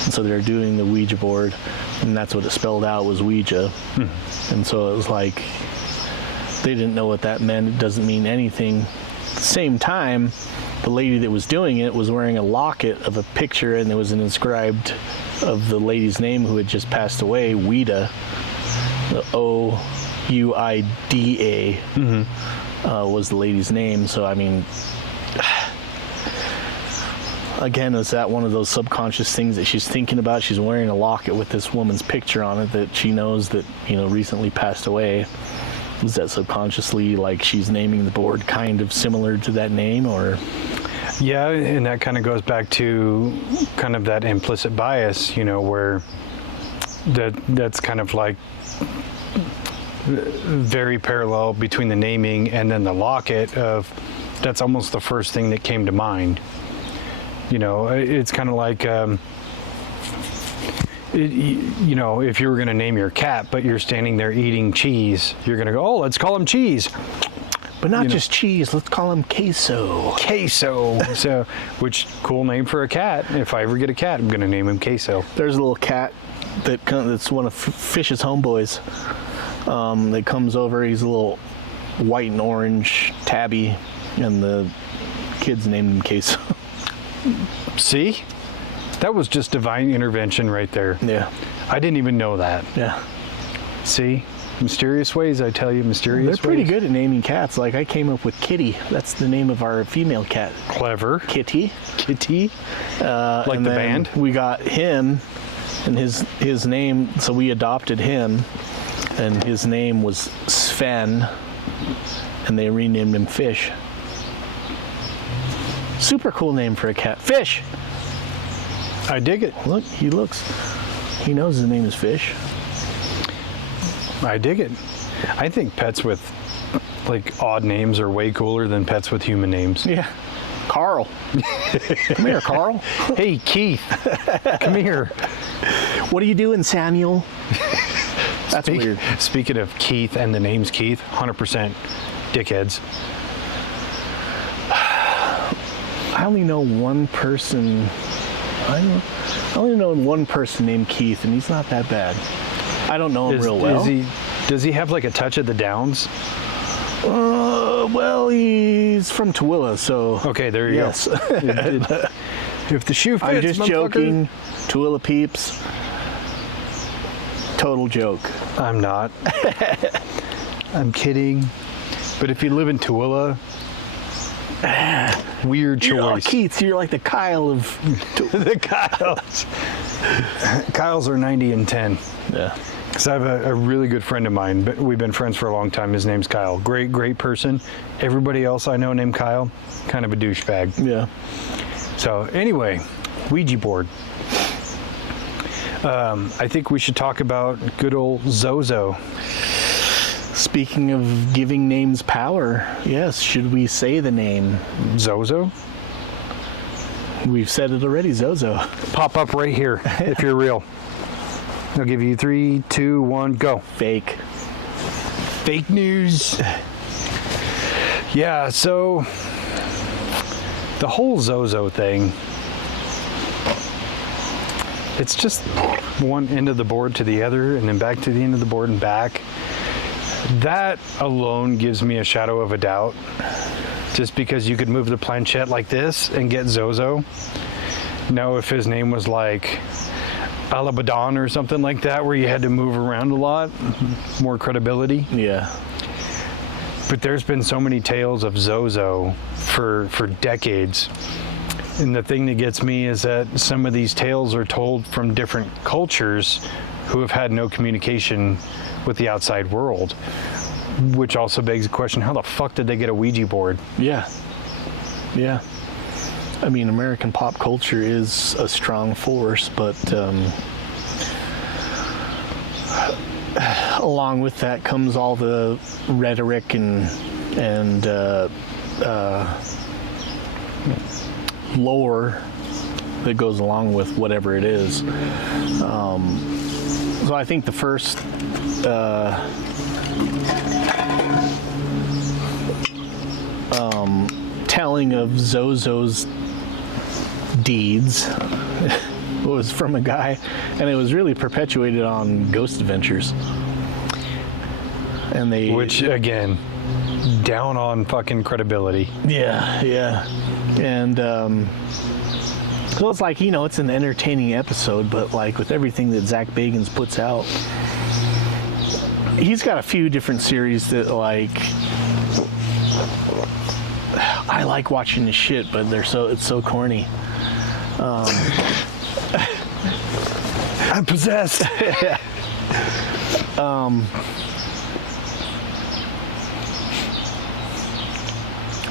and so they're doing the Ouija board, and that's what it spelled out was Ouija. And so it was like they didn't know what that meant. It doesn't mean anything. At the same time, the lady that was doing it was wearing a locket of a picture, and there was an inscribed of the lady's name who had just passed away, Ouida, the O-U-I-D-A, was the lady's name. So I mean, again, is that one of those subconscious things that she's thinking about? She's wearing a locket with this woman's picture on it that she knows that recently passed away. Is that subconsciously like she's naming the board kind of similar to that name, or? Yeah, and that kind of goes back to kind of that implicit bias, where that's kind of like very parallel between the naming and then the locket of that's almost the first thing that came to mind. It's kind of like, if you were going to name your cat, but you're standing there eating cheese, you're going to go, oh, let's call him Cheese. But not just cheese, let's call him Queso. Queso. So, which cool name for a cat. If I ever get a cat, I'm going to name him Queso. There's a little cat that's one of Fish's homeboys that comes over. He's a little white and orange tabby, and the kids named him Queso. See? That was just divine intervention right there. Yeah. I didn't even know that. Yeah. See? Mysterious ways, I tell you, mysterious ways. They're pretty good at naming cats. Like, I came up with Kitty. That's the name of our female cat. Clever. Kitty. Kitty. Like the band? We got him, and his name, so we adopted him, and his name was Sven, and they renamed him Fish. Super cool name for a cat. Fish! I dig it. Look, he knows his name is Fish. I dig it. I think pets with like odd names are way cooler than pets with human names. Yeah. Carl. Come here, Carl. Hey, Keith. Come here. What are you doing, Samuel? That's weird. Speaking of Keith and the name's Keith, 100% dickheads. I only know one person. I only know one person named Keith, and he's not that bad. I don't know him real well. Does he have like a touch of the Downs? Well, he's from Tooele, so... Okay, there you go. If the shoe fits, I'm just joking. Tooele peeps. Total joke. I'm not. I'm kidding. But if you live in Tooele, weird choice. Keith, you're like the Kyle of... The Kyles. Kyles are 90 and 10. Yeah. Because I have a really good friend of mine, but we've been friends for a long time. His name's Kyle. Great person. Everybody else I know named Kyle, kind of a douchebag. Yeah. So anyway, Ouija board. I think we should talk about good old Zozo. Speaking of giving names power, yes, should we say the name? Zozo? We've said it already, Zozo. Pop up right here if you're real. I'll give you 3, 2, 1, go. Fake. Fake news. Yeah, so the whole Zozo thing, it's just one end of the board to the other and then back to the end of the board and back. That alone gives me a shadow of a doubt. Just because you could move the planchette like this and get Zozo. Now, if his name was like Alabadon or something like that, where you had to move around a lot, more credibility. Yeah. But there's been so many tales of Zozo for decades. And the thing that gets me is that some of these tales are told from different cultures who have had no communication with the outside world. Which also begs the question, how the fuck did they get a Ouija board? Yeah. Yeah. I mean, American pop culture is a strong force, but along with that comes all the rhetoric and lore that goes along with whatever it is. So I think the first telling of Zozo's deeds was from a guy, and it was really perpetuated on Ghost Adventures. And they, which again, down on fucking credibility. Yeah. And so it's like, it's an entertaining episode, but like with everything that Zach Bagans puts out, he's got a few different series that like I like watching the shit, but it's so corny. I'm possessed.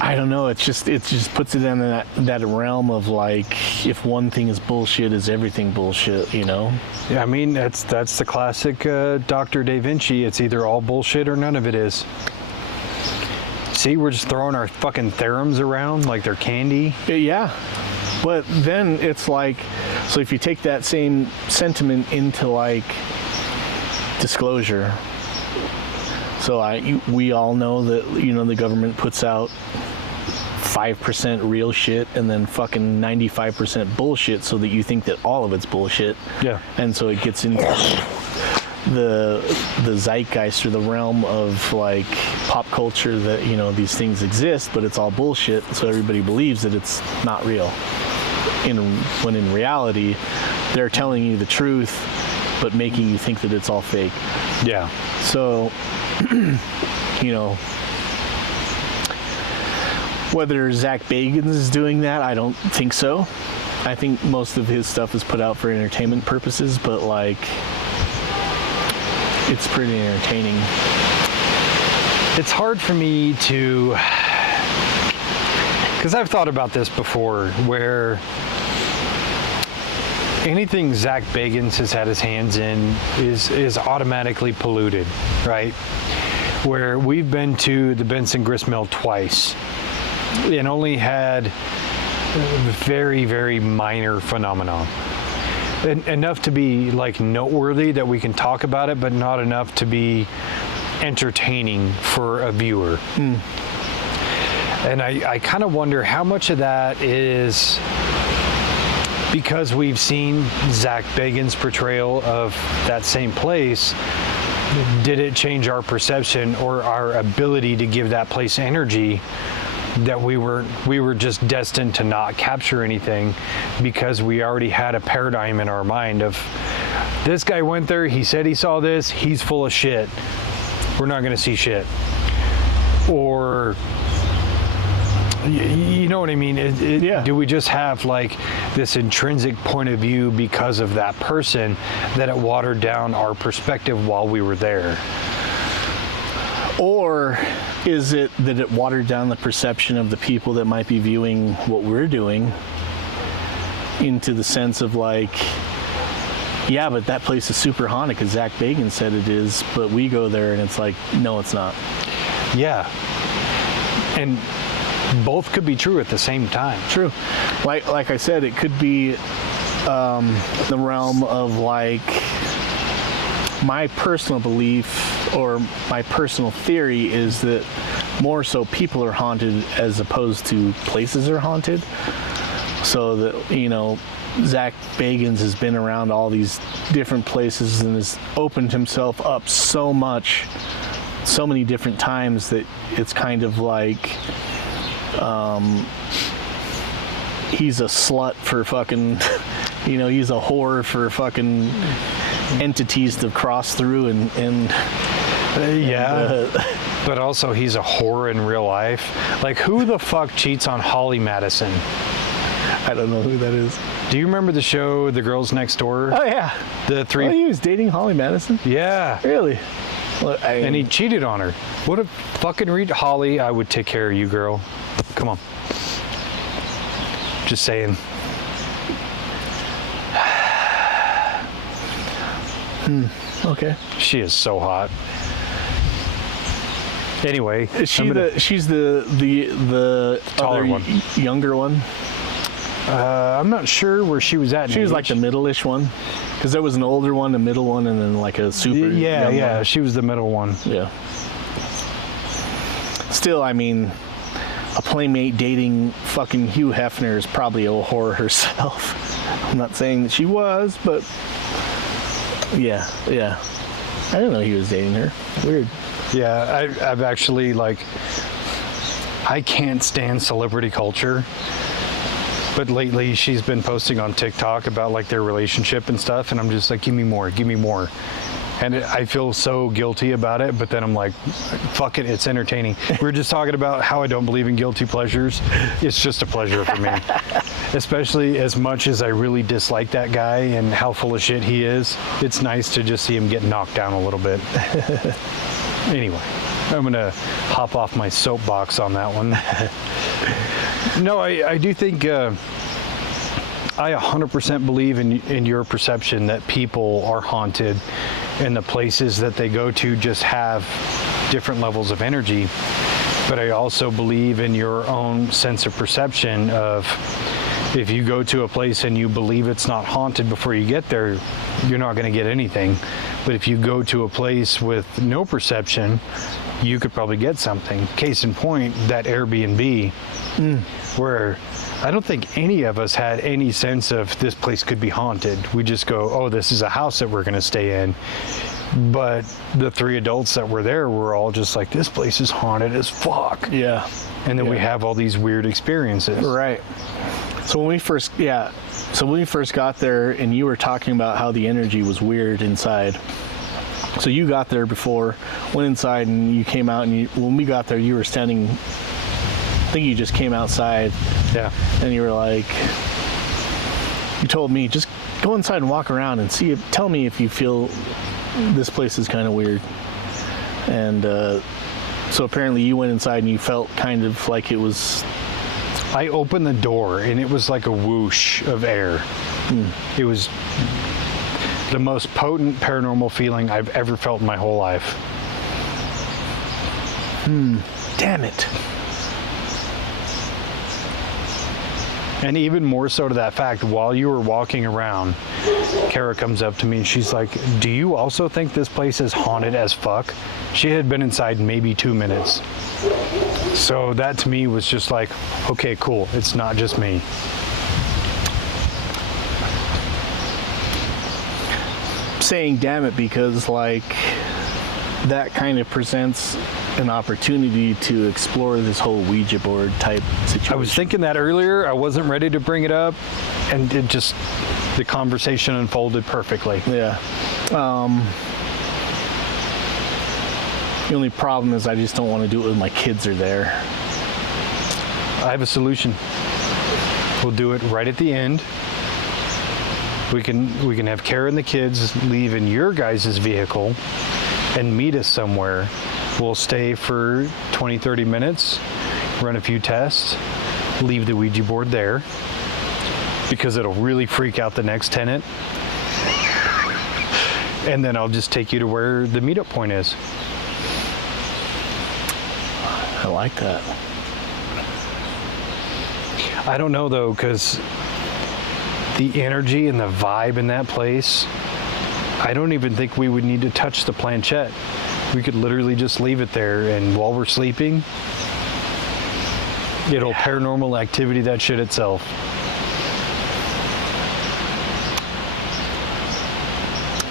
I don't know. It just puts it in that realm of like, if one thing is bullshit, is everything bullshit? Yeah, I mean that's the classic Dr. Dave-inci. It's either all bullshit or none of it is. See, we're just throwing our fucking theorems around like they're candy. Yeah, but then it's like, so if you take that same sentiment into like disclosure, so we all know that the government puts out 5% real shit and then fucking 95% bullshit, so that you think that all of it's bullshit. Yeah. And so it gets into the zeitgeist or the realm of like pop culture that these things exist, but it's all bullshit, so everybody believes that it's not real. When in reality, they're telling you the truth, but making you think that it's all fake. Yeah. So, whether Zach Bagans is doing that, I don't think so. I think most of his stuff is put out for entertainment purposes, but like, it's pretty entertaining. It's hard for me to, because I've thought about this before, where anything Zach Bagans has had his hands in is automatically polluted, right? Where we've been to the Benson grist mill twice and only had very, very minor phenomenon. Enough to be like noteworthy that we can talk about it, but not enough to be entertaining for a viewer. And I kind of wonder how much of that is because we've seen Zach Bagans' portrayal of that same place. Did it change our perception or our ability to give that place energy, that we were just destined to not capture anything because we already had a paradigm in our mind of, this guy went there, he said he saw this, he's full of shit, we're not going to see shit? Or you know what I mean? Yeah. Do we just have like this intrinsic point of view because of that person that it watered down our perspective while we were there? Or is it that it watered down the perception of the people that might be viewing what we're doing into the sense of like, yeah, but that place is super haunted because Zach Bagans said it is, but we go there and it's like, no, it's not. Yeah. And both could be true at the same time. True. Like I said, it could be the realm of like, my personal belief or my personal theory is that more so people are haunted as opposed to places are haunted. So that, you know, Zach Bagans has been around all these different places and has opened himself up so much, so many different times that it's kind of like he's a slut for fucking, you know, he's a whore for fucking entities to cross through and but also he's a whore in real life. Like, who the fuck cheats on Holly Madison? I don't know who that is. Do you remember the show The Girls Next Door? Oh yeah, The three. Oh, he was dating Holly Madison. Yeah. Really? Well, And he cheated on her. What a fucking read, Holly. I would take care of you, girl. Come on. Just saying. Okay. She is so hot. Anyway, Is she she's the Taller other one. Younger one? I'm not sure where she was at. She was like the middle-ish one, because there was an older one, a middle one, and then like a super young one. She was the middle one. Yeah. Still, I mean, a playmate dating fucking Hugh Hefner is probably a whore herself. I'm not saying that she was, but yeah. I didn't know he was dating her. Weird. Yeah, I've actually, like, I can't stand celebrity culture. But lately she's been posting on TikTok about like their relationship and stuff, and I'm just like, give me more. And I feel so guilty about it, but then I'm like, fuck it, it's entertaining. We were just talking about how I don't believe in guilty pleasures. It's just a pleasure for me. Especially as much as I really dislike that guy and how full of shit he is, it's nice to just see him get knocked down a little bit. Anyway, I'm gonna hop off my soapbox on that one. No, I do think I 100% believe in your perception that people are haunted and the places that they go to just have different levels of energy. But I also believe in your own sense of perception of, if you go to a place and you believe it's not haunted before you get there, you're not going to get anything. But if you go to a place with no perception, you could probably get something. Case in point, that Airbnb, where I don't think any of us had any sense of this place could be haunted. We just go, oh, this is a house that we're going to stay in. But the three adults that were there were all just like, this place is haunted as fuck. Yeah. And then we have all these weird experiences. Right. So when we first got there, and you were talking about how the energy was weird inside. So you got there before, went inside, and you came out, and when we got there, you were standing, I think you just came outside. Yeah. And you were like, you told me, just go inside and walk around and tell me if you feel this place is kind of weird. And so apparently you went inside and you felt kind of like it was... I opened the door and it was like a whoosh of air. It was the most potent paranormal feeling I've ever felt in my whole life. Damn it. And even more so to that fact, while you were walking around, Kara comes up to me and she's like, do you also think this place is haunted as fuck? She had been inside maybe 2 minutes. So that to me was just like, okay, cool. It's not just me. Saying damn it because like that kind of presents an opportunity to explore this whole Ouija board type situation. I was thinking that earlier. I wasn't ready to bring it up, and the conversation unfolded perfectly. Yeah. The only problem is I just don't want to do it when my kids are there. I have a solution. We'll do it right at the end. We can have Kara and the kids leave in your guys' vehicle and meet us somewhere. We'll stay for 20, 30 minutes, run a few tests, leave the Ouija board there because it'll really freak out the next tenant. And then I'll just take you to where the meetup point is. I like that. I don't know though, because the energy and the vibe in that place, I don't even think we would need to touch the planchette. We could literally just leave it there, and while we're sleeping, it'll paranormal activity that shit itself.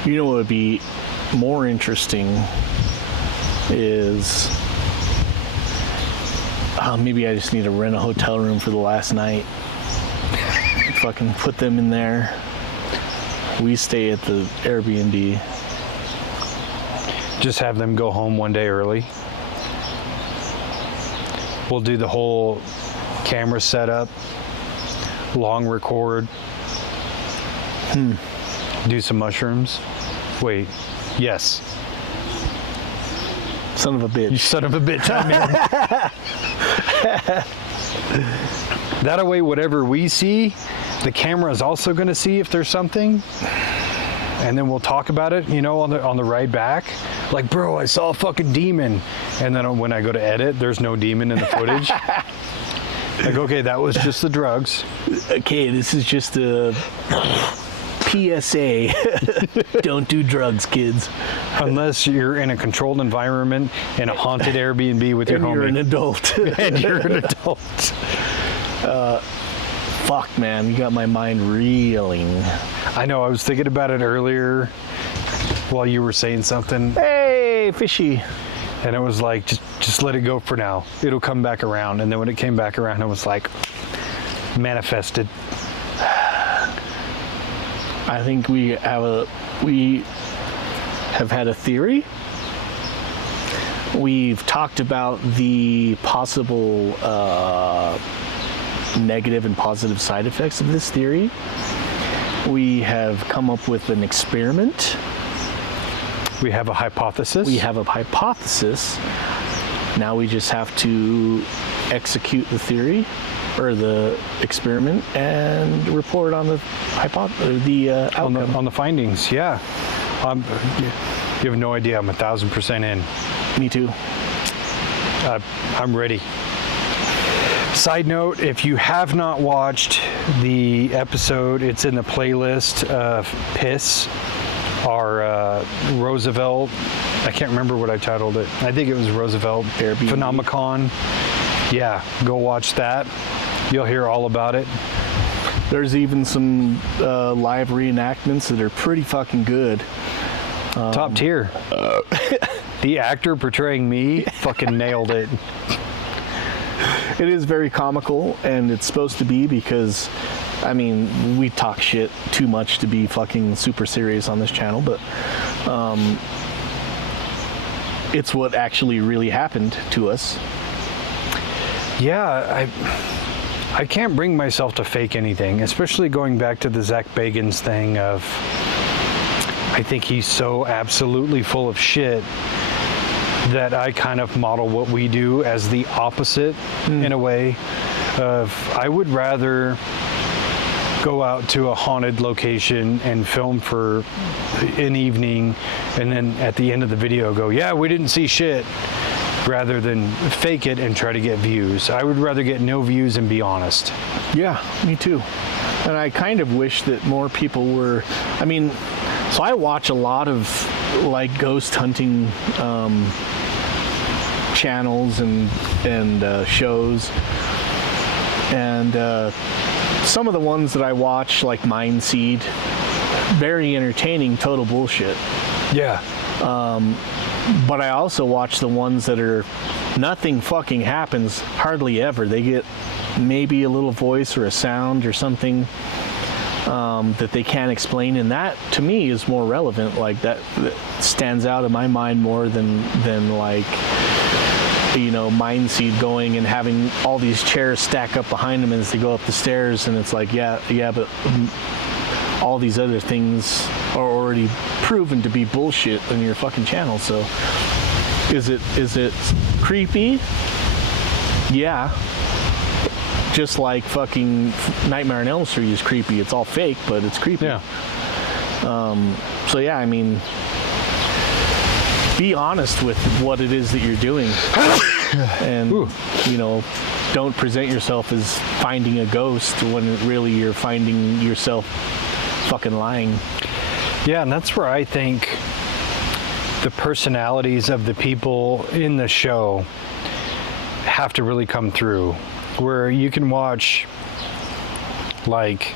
You know what would be more interesting is maybe I just need to rent a hotel room for the last night. Fucking put them in there. We stay at the Airbnb. Just have them go home one day early. We'll do the whole camera setup, long record, do some mushrooms. Wait, yes. Son of a bitch. You son of a bitch, I'm in. That way, whatever we see, the camera is also going to see if there's something. And then we'll talk about it, you know, on the ride back. Like, bro, I saw a fucking demon. And then when I go to edit, there's no demon in the footage. Like, okay, that was just the drugs. Okay, this is just a PSA. Don't do drugs, kids. Unless you're in a controlled environment in a haunted Airbnb with your homie. You're an adult. And you're an adult. Fuck, man, you got my mind reeling. I know, I was thinking about it earlier while you were saying something. Hey, fishy. And it was like, just let it go for now. It'll come back around. And then when it came back around, it was like, manifested. I think we have had a theory. We've talked about the possible negative and positive side effects of this theory. We have come up with an experiment. We have a hypothesis. Now we just have to execute the theory or the experiment and report on the outcome. On the findings. Yeah. You have no idea. I'm 1,000% in. Me too. I'm ready. Side note, if you have not watched the episode, it's in the playlist of Piss, our Roosevelt, I can't remember what I titled it. I think it was Roosevelt Airbnb. Phenomenon. Yeah, go watch that. You'll hear all about it. There's even some live reenactments that are pretty fucking good. Top tier. The actor portraying me fucking nailed it. It is very comical, and it's supposed to be because, I mean, we talk shit too much to be fucking super serious on this channel, but it's what actually really happened to us. Yeah, I can't bring myself to fake anything, especially going back to the Zach Bagans thing of, I think he's so absolutely full of shit that I kind of model what we do as the opposite in a way of, I would rather go out to a haunted location and film for an evening and then at the end of the video go, yeah, we didn't see shit, rather than fake it and try to get views. I would rather get no views and be honest. Yeah, me too. And I kind of wish that more people were, I mean, so I watch a lot of like ghost hunting channels and shows, and some of the ones that I watch, like Mind Seed, very entertaining, total bullshit. Yeah. But I also watch the ones that are nothing fucking happens hardly ever. They get maybe a little voice or a sound or something that they can't explain, and that to me is more relevant. Like that stands out in my mind more than like, you know, Mind Seed going and having all these chairs stack up behind them as they go up the stairs, and it's like, yeah, but all these other things are already proven to be bullshit on your fucking channel. So is it creepy? Yeah. Just like fucking Nightmare on Elm Street is creepy. It's all fake, but it's creepy. Yeah. So yeah, I mean, be honest with what it is that you're doing. And, you know, don't present yourself as finding a ghost when really you're finding yourself fucking lying. Yeah, and that's where I think the personalities of the people in the show have to really come through, where you can watch like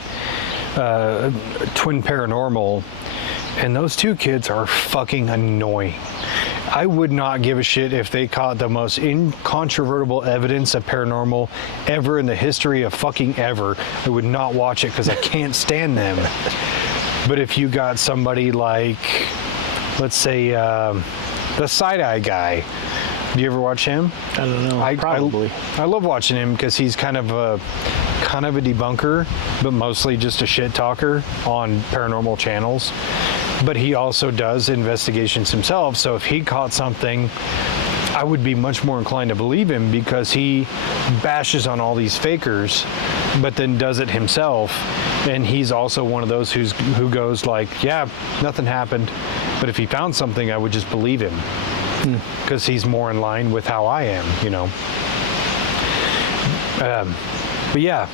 Twin Paranormal, and those two kids are fucking annoying. I would not give a shit if they caught the most incontrovertible evidence of paranormal ever in the history of fucking ever. I would not watch it because I can't stand them. But if you got somebody like, let's say, the Side-Eye guy. Do you ever watch him? I don't know. Probably. I love watching him because he's kind of a debunker, but mostly just a shit talker on paranormal channels. But he also does investigations himself. So if he caught something, I would be much more inclined to believe him because he bashes on all these fakers, but then does it himself. And he's also one of those who goes like, yeah, nothing happened. But if he found something, I would just believe him because he's more in line with how I am, you know. But yeah,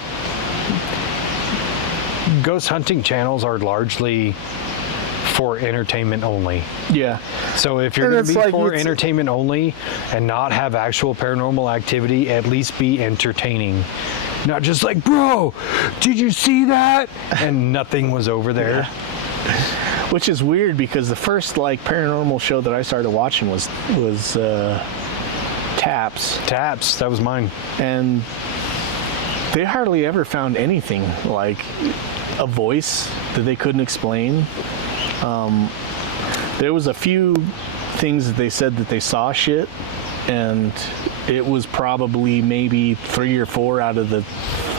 ghost hunting channels are largely for entertainment only. Yeah. So if you're going to be for entertainment only and not have actual paranormal activity, at least be entertaining. Not just like, bro, did you see that? And nothing was over there. Yeah. Which is weird because the first like paranormal show that I started watching was Taps. Taps, that was mine. And they hardly ever found anything like a voice that they couldn't explain. There was a few things that they said that they saw shit, and it was probably maybe 3 or 4 out of the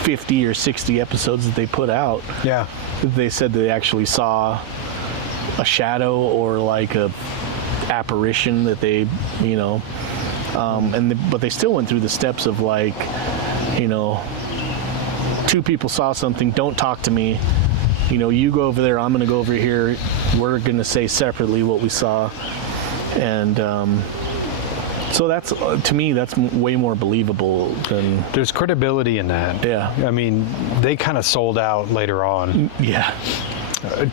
50 or 60 episodes that they put out. Yeah. They said they actually saw a shadow or like a apparition that they, you know, but they still went through the steps of like, you know, 2 people saw something, don't talk to me. You know, you go over there, I'm going to go over here. We're going to say separately what we saw. And so that's, to me, that's way more believable than... There's credibility in that. Yeah. I mean, they kind of sold out later on. Yeah.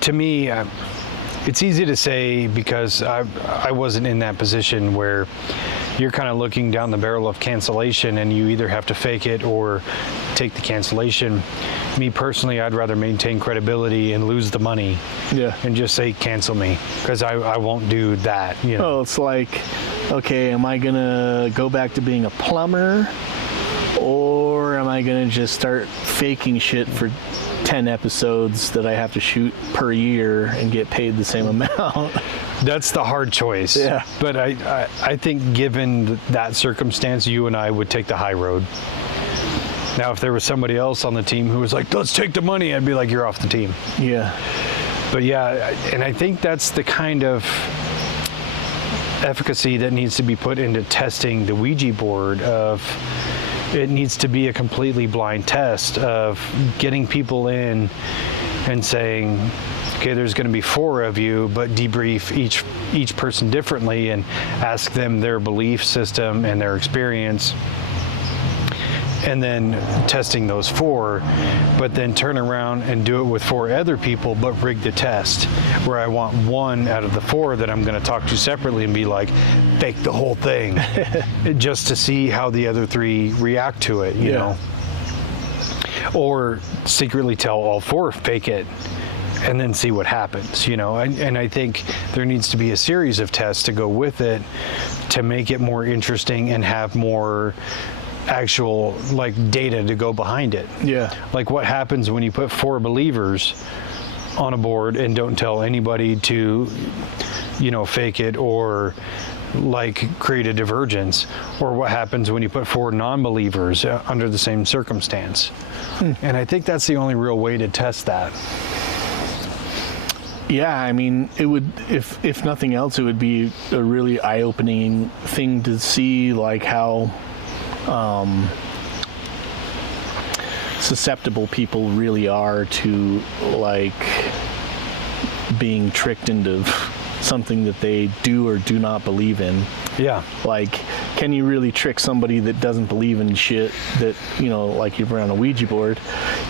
To me, it's easy to say because I wasn't in that position where you're kind of looking down the barrel of cancellation and you either have to fake it or take the cancellation. Me personally, I'd rather maintain credibility and lose the money. Yeah. And just say cancel me because I won't do that. You know? Oh, it's like, okay, am I gonna go back to being a plumber, or am I gonna just start faking shit for 10 episodes that I have to shoot per year and get paid the same amount? That's the hard choice. Yeah. But I think given that circumstance, you and I would take the high road. Now, if there was somebody else on the team who was like, let's take the money, I'd be like, you're off the team. Yeah. But yeah, and I think that's the kind of efficacy that needs to be put into testing the Ouija board of, it needs to be a completely blind test of getting people in and saying, okay, there's going to be 4 of you, but debrief each person differently and ask them their belief system and their experience. And then testing those 4, but then turn around and do it with 4 other people, but rig the test where I want 1 out of the 4 that I'm going to talk to separately and be like, fake the whole thing, just to see how the other 3 react to it, you know, or secretly tell all 4 fake it and then see what happens, you know. And I think there needs to be a series of tests to go with it to make it more interesting and have more actual like data to go behind it. Yeah. Like what happens when you put 4 believers on a board and don't tell anybody to, you know, fake it or like create a divergence, or what happens when you put 4 non-believers under the same circumstance. And I think that's the only real way to test that. Yeah, I mean, it would, if nothing else, it would be a really eye-opening thing to see like how susceptible people really are to like being tricked into something that they do or do not believe in. Yeah. Like, can you really trick somebody that doesn't believe in shit that, you know, like you're on a Ouija board,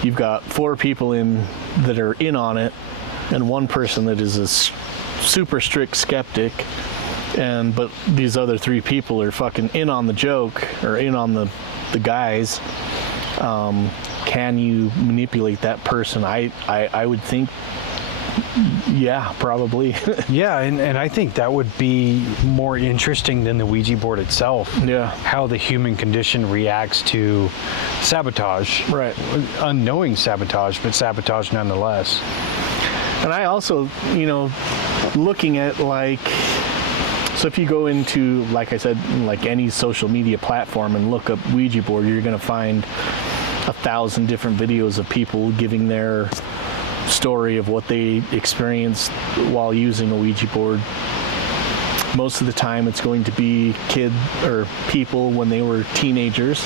you've got 4 people in that are in on it and 1 person that is a super strict skeptic, But these other 3 people are fucking in on the joke, or in on the guys. Can you manipulate that person? I would think, yeah, probably. Yeah, and I think that would be more interesting than the Ouija board itself. Yeah. How the human condition reacts to sabotage. Right. Unknowing sabotage, but sabotage nonetheless. And I also, looking at so if you go into, like I said, like any social media platform and look up Ouija board, you're going to find 1,000 different videos of people giving their story of what they experienced while using a Ouija board. Most of the time it's going to be kid or people when they were teenagers,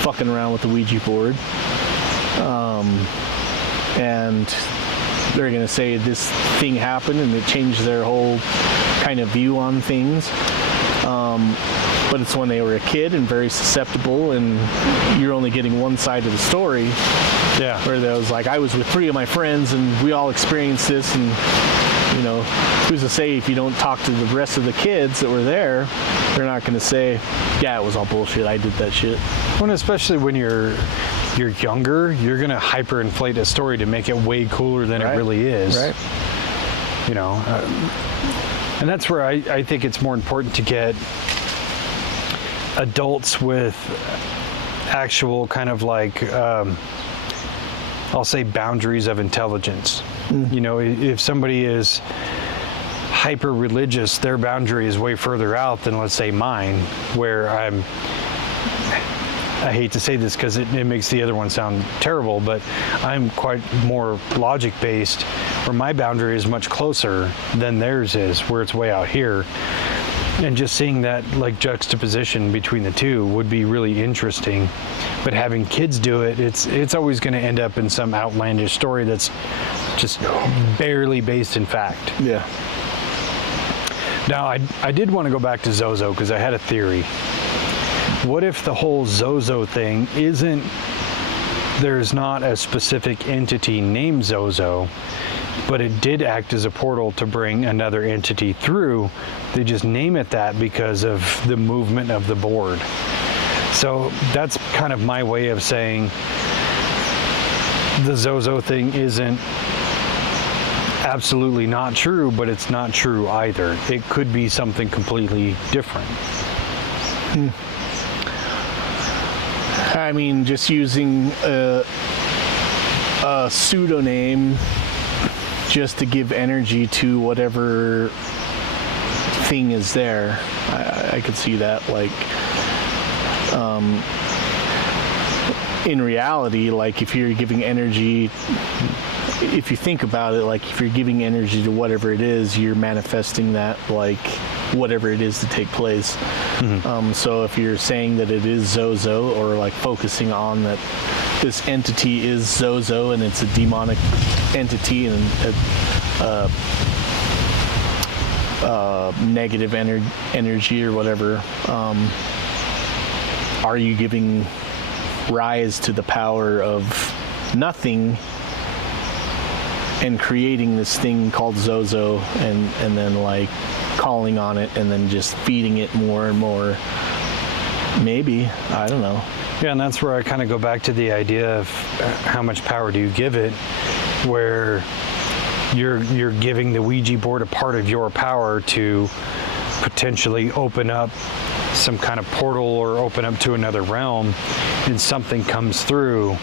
fucking around with the Ouija board, and they're going to say this thing happened and it changed their whole kind of view on things. But it's when they were a kid and very susceptible, and you're only getting one side of the story. Yeah. Where there was I was with 3 of my friends and we all experienced this, and who's to say if you don't talk to the rest of the kids that were there, they're not going to say, yeah, it was all bullshit, I did that shit. Well, especially when you're younger, you're going to hyperinflate a story to make it way cooler than it really is. Right. And that's where I think it's more important to get adults with actual kind of I'll say boundaries of intelligence. If somebody is hyper religious, their boundary is way further out than, let's say, mine, where I hate to say this because it makes the other one sound terrible, but I'm quite more logic based, where my boundary is much closer than theirs is, where it's way out here. And just seeing that juxtaposition between the two would be really interesting. But having kids do it, it's always going to end up in some outlandish story that's just barely based in fact. Yeah. Now, I did want to go back to Zozo because I had a theory. What if the whole Zozo thing there's not a specific entity named Zozo, but it did act as a portal to bring another entity through. They just name it that because of the movement of the board. So that's kind of my way of saying the Zozo thing isn't absolutely not true, but it's not true either. It could be something completely different. I mean, just using a pseudonym just to give energy to whatever thing is there. I could see that. In reality, if you're giving energy, if you think about it, if you're giving energy to whatever it is, you're manifesting that, whatever it is to take place. Mm-hmm. So if you're saying that it is Zozo, or focusing on that this entity is Zozo and it's a demonic entity and a negative energy or whatever, are you giving rise to the power of nothing and creating this thing called Zozo, and then calling on it and then just feeding it more and more? Maybe, I don't know. Yeah, and that's where I kind of go back to the idea of how much power do you give it, where you're giving the Ouija board a part of your power to potentially open up some kind of portal or open up to another realm, and something comes through.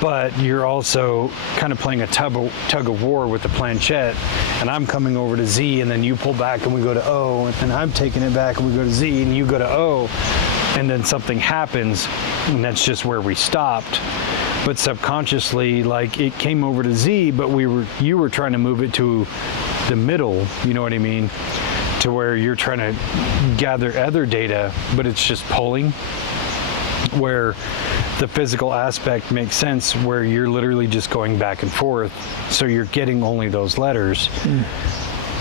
But you're also kind of playing a tug of war with the planchette, and I'm coming over to Z, and then you pull back and we go to O, and then I'm taking it back and we go to Z, and you go to O, and then something happens, and that's just where we stopped. But subconsciously, it came over to Z, but you were trying to move it to the middle, you know what I mean? To where you're trying to gather other data, but it's just pulling, where the physical aspect makes sense, where you're literally just going back and forth, so you're getting only those letters,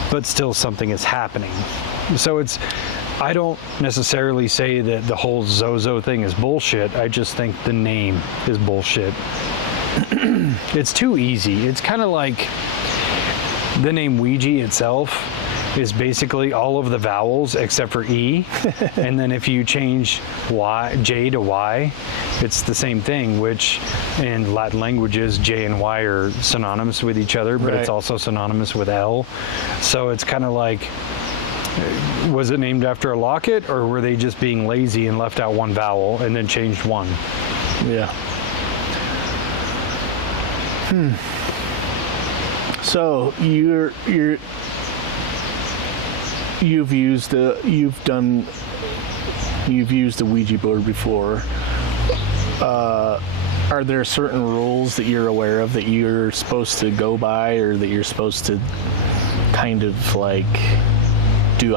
but still something is happening. So I don't necessarily say that the whole Zozo thing is bullshit. I just think the name is bullshit. It's too easy. It's kind of like the name Ouija itself. is basically all of the vowels except for E. And then if you change J to Y, it's the same thing, which in Latin languages, J and Y are synonymous with each other, but it's also synonymous with L. So it's kind of like, was it named after a locket, or were they just being lazy and left out one vowel and then changed one? Yeah. So you've used the Ouija board before. Are there certain rules that you're aware of that you're supposed to go by, or that you're supposed to kind of like do?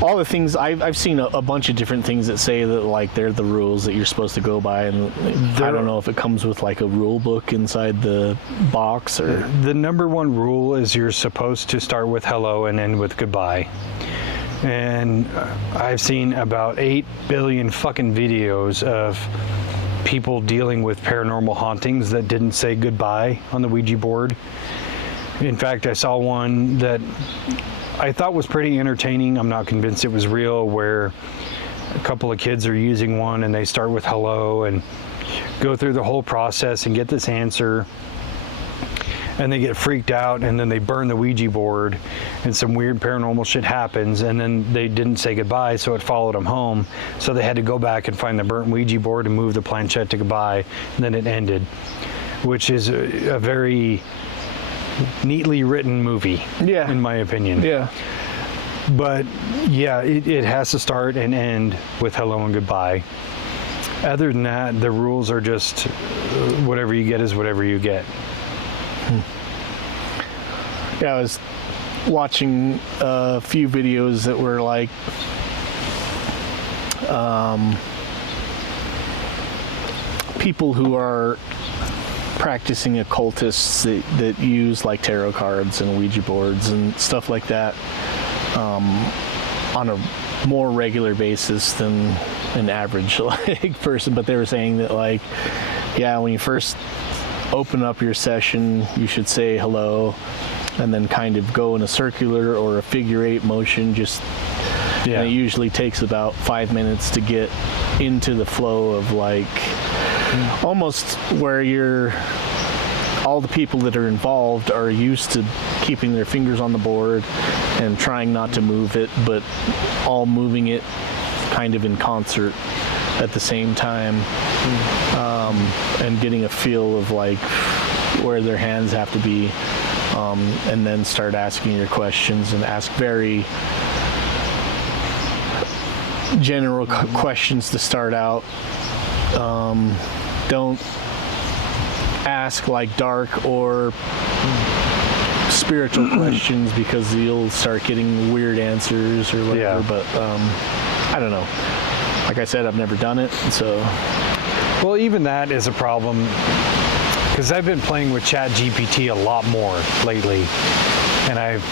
All the things I've seen a bunch of different things that say that like they're the rules that you're supposed to go by, and I don't know if it comes with like a rule book inside the box or. The number one rule is you're supposed to start with hello and end with goodbye. And I've seen about 8 billion fucking videos of people dealing with paranormal hauntings that didn't say goodbye on the Ouija board. In fact, I saw one that I thought was pretty entertaining. I'm not convinced it was real, where a couple of kids are using one and they start with hello and go through the whole process and get this answer, and they get freaked out, and then they burn the Ouija board and some weird paranormal shit happens, and then they didn't say goodbye, so it followed them home, so they had to go back and find the burnt Ouija board and move the planchette to goodbye, and then it ended, which is a very neatly written movie, in my opinion. But yeah, it has to start and end with hello and goodbye. Other than that, the rules are just whatever you get is whatever you get. Yeah, I was watching a few videos that were like people who are practicing occultists that use like tarot cards and Ouija boards and stuff like that on a more regular basis than an average like person. But they were saying that like, yeah, when you first open up your session, you should say hello and then kind of go in a circular or a figure 8 motion. Just and it usually takes about 5 minutes to get into the flow of like almost where all the people that are involved are used to keeping their fingers on the board and trying not to move it, but all moving it kind of in concert at the same time, and getting a feel of like where their hands have to be, and then start asking your questions and ask very general questions to start out. Don't ask like dark or spiritual questions, because you'll start getting weird answers or whatever. But I don't know. Like I said, I've never done it, so. Well, even that is a problem, because I've been playing with ChatGPT a lot more lately, and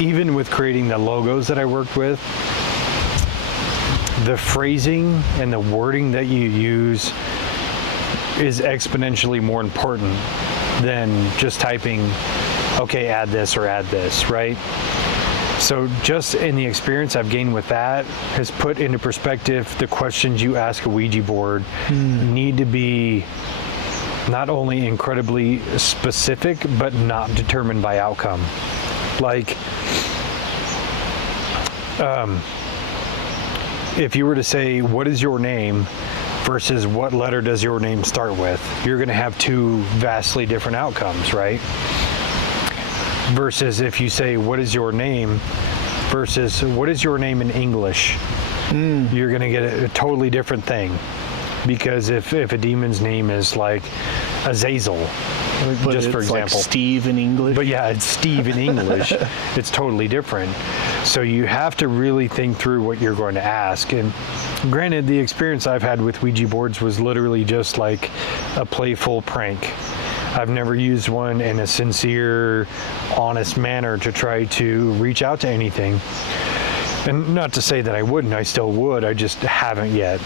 even with creating the logos that I worked with, the phrasing and the wording that you use is exponentially more important than just typing, okay, add this or add this, right? So just in the experience I've gained with that has put into perspective the questions you ask a Ouija board need to be not only incredibly specific, but not determined by outcome. Like, if you were to say, what is your name, versus what letter does your name start with, you're going to have two vastly different outcomes, right? Versus if you say, what is your name, versus what is your name in English, you're going to get a totally different thing. Because if a demon's name is like Azazel, but just for example. Like Steve in English? But yeah, it's Steve in English. It's totally different. So you have to really think through what you're going to ask. And granted, the experience I've had with Ouija boards was literally just like a playful prank. I've never used one in a sincere, honest manner to try to reach out to anything. And not to say that I wouldn't, I still would, I just haven't yet.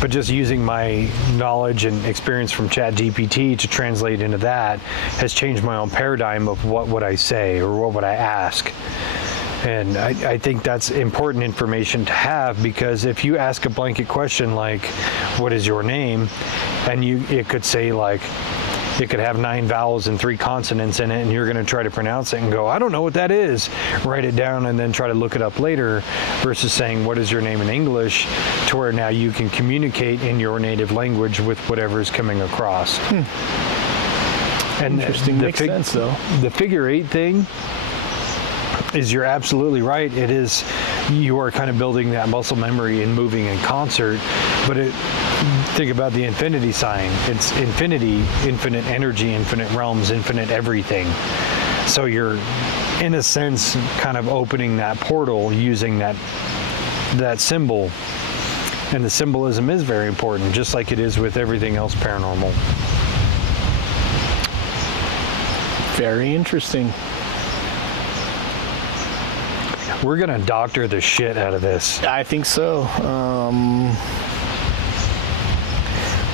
But just using my knowledge and experience from ChatGPT to translate into that has changed my own paradigm of what would I say or what would I ask. And I think that's important information to have, because if you ask a blanket question like, what is your name? And it could say like, it could have 9 vowels and 3 consonants in it, and you're going to try to pronounce it and go, I don't know what that is. Write it down and then try to look it up later, versus saying, what is your name in English, to where now you can communicate in your native language with whatever's coming across. And Interesting. Makes sense, though. The figure 8 thing is, you're absolutely right. It is, you are kind of building that muscle memory and moving in concert, but think about the infinity sign. It's infinity, infinite energy, infinite realms, infinite everything. So you're, in a sense, kind of opening that portal using that symbol. And the symbolism is very important, just like it is with everything else paranormal. Very interesting. We're going to doctor the shit out of this. I think so.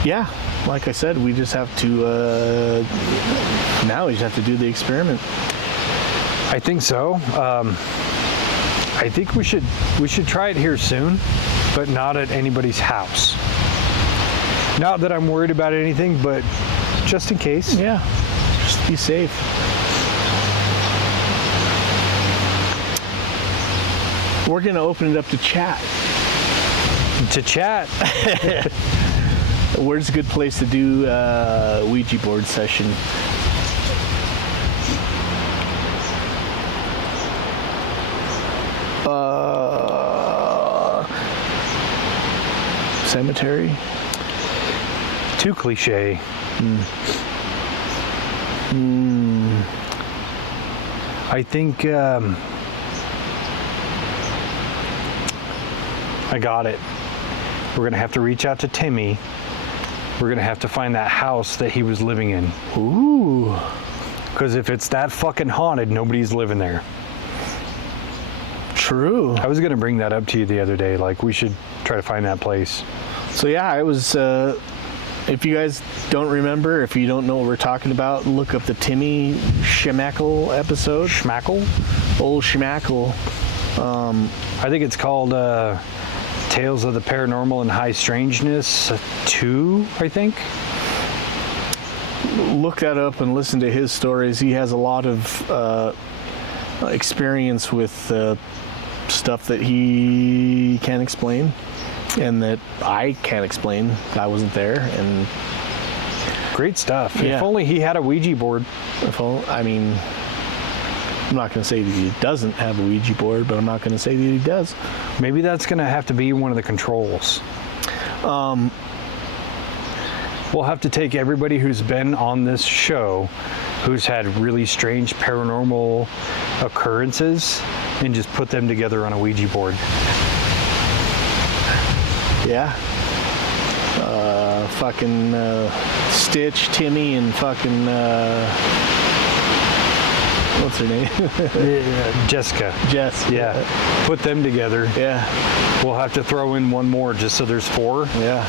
Yeah, like I said, we just have to, now we just have to do the experiment. I think so. I think we should try it here soon, but not at anybody's house. Not that I'm worried about anything, but just in case. Yeah, just be safe. We're going to open it up to chat. To chat. Where's a good place to do a Ouija board session? Cemetery? Too cliche. I think I got it. We're going to have to reach out to Timmy. We're going to have to find that house that he was living in. Ooh. Because if it's that fucking haunted, nobody's living there. True. I was going to bring that up to you the other day. Like, we should try to find that place. So yeah, I was, if you guys don't remember, if you don't know what we're talking about, look up the Timmy Schmackle episode. Schmackle? Old Schmackle. I think it's called Tales of the Paranormal and High Strangeness 2, I think. Look that up and listen to his stories. He has a lot of experience with stuff that he can't explain and that I can't explain. I wasn't there. And great stuff. Yeah. If only he had a Ouija board. I mean, I'm not going to say that he doesn't have a Ouija board, but I'm not going to say that he does. Maybe that's going to have to be one of the controls. We'll have to take everybody who's been on this show, who's had really strange paranormal occurrences, and just put them together on a Ouija board. Yeah. Fucking Stitch, Timmy, and fucking... what's her name? Jessica. Jess. Yeah. Put them together. Yeah. We'll have to throw in one more just so there's 4. Yeah.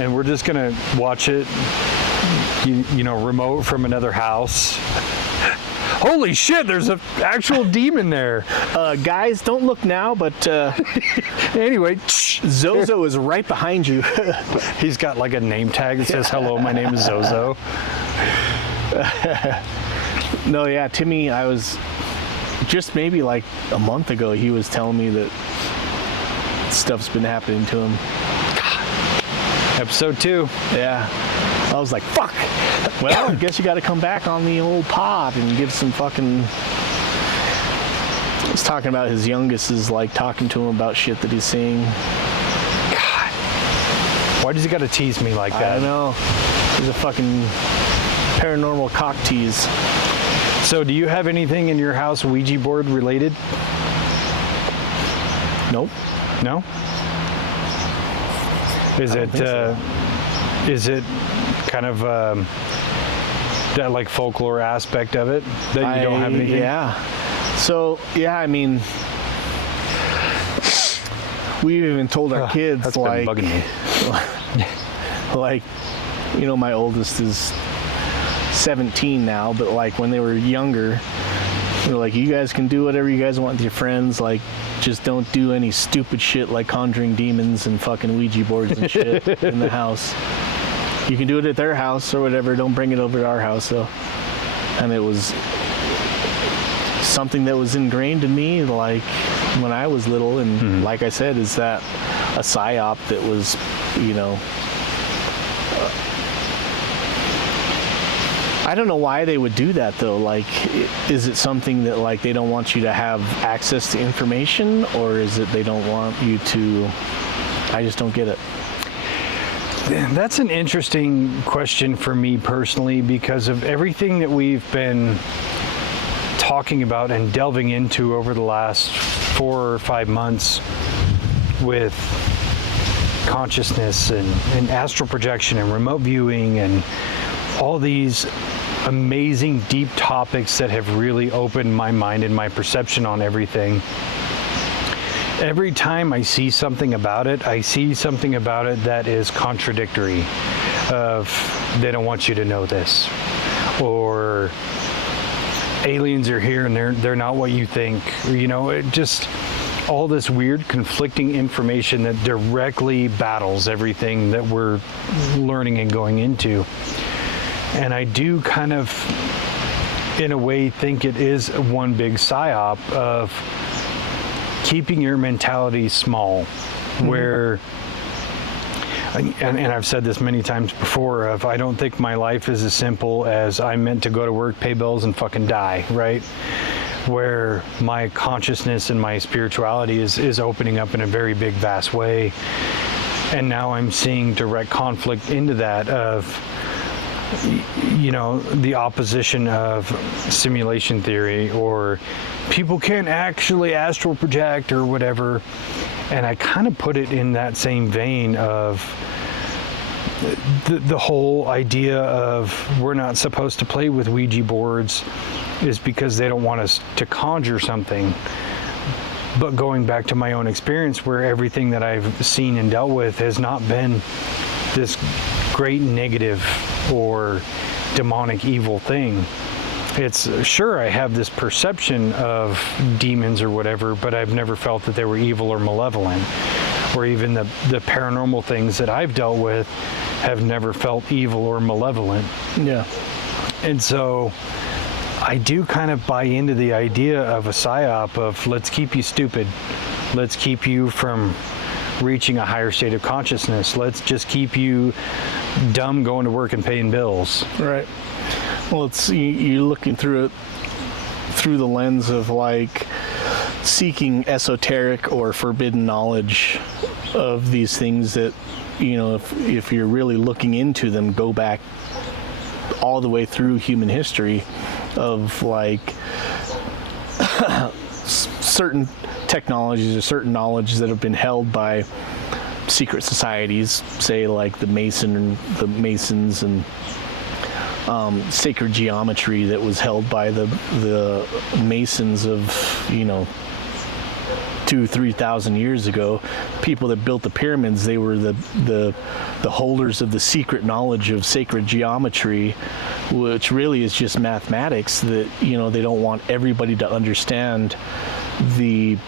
And we're just going to watch it, you know, remote from another house. Holy shit, there's an actual demon there. Guys, don't look now, but Anyway, Zozo is right behind you. he's got like a name tag that says, hello, my name is Zozo. No, yeah, Timmy, I was just maybe like a month ago, he was telling me that stuff's been happening to him. Episode 2. Yeah. I was like, fuck. Well, I guess you got to come back on the old pod and give some fucking... He's talking about his youngest is like talking to him about shit that he's seeing. God. Why does he got to tease me like that? I don't know. He's a fucking paranormal cock tease. So do you have anything in your house Ouija board related? Nope. No? Is it kind of that like folklore aspect of it that you don't have anything? Yeah. So, yeah, I mean, we even told our kids, that's like, been bugging me. like, you know, my oldest is 17 now, but like when they were younger, we were like, you guys can do whatever you guys want with your friends, like, just don't do any stupid shit like conjuring demons and fucking Ouija boards and shit in the house. You can do it at their house or whatever, don't bring it over to our house though. And it was something that was ingrained in me, like, when I was little, and like I said, is that a psyop that was, you know, I don't know why they would do that though. Like, is it something that, like, they don't want you to have access to information, or is it they don't want you to, I just don't get it. That's an interesting question for me personally, because of everything that we've been talking about and delving into over the last 4 or 5 months with consciousness and astral projection and remote viewing and all these amazing deep topics that have really opened my mind and my perception on everything. Every time I see something about it, I see something about it that is contradictory, of they don't want you to know this, or aliens are here and they're not what you think, or, you know, it just all this weird conflicting information that directly battles everything that we're learning and going into. And I do kind of, in a way, think it is one big psyop of keeping your mentality small, where, and I've said this many times before, of I don't think my life is as simple as I'm meant to go to work, pay bills, and fucking die, right? Where my consciousness and my spirituality is opening up in a very big, vast way. And now I'm seeing direct conflict into that of, you know, the opposition of simulation theory, or people can't actually astral project or whatever. And I kind of put it in that same vein of the whole idea of we're not supposed to play with Ouija boards is because they don't want us to conjure something. But going back to my own experience, where everything that I've seen and dealt with has not been this great negative or demonic evil thing. It's sure I have this perception of demons or whatever, but I've never felt that they were evil or malevolent. Or even the paranormal things that I've dealt with have never felt evil or malevolent. Yeah. And so I do kind of buy into the idea of a psyop of let's keep you stupid. Let's keep you from reaching a higher state of consciousness. Let's just keep you dumb going to work and paying bills. Right. Well, it's you're looking through it through the lens of like seeking esoteric or forbidden knowledge of these things that, you know, if you're really looking into them, go back all the way through human history of like certain technologies or certain knowledge that have been held by secret societies, say like the Masons and sacred geometry that was held by the Masons of, you know, 2,000-3,000 years ago. People that built the pyramids, they were the holders of the secret knowledge of sacred geometry, which really is just mathematics that, you know, they don't want everybody to understand the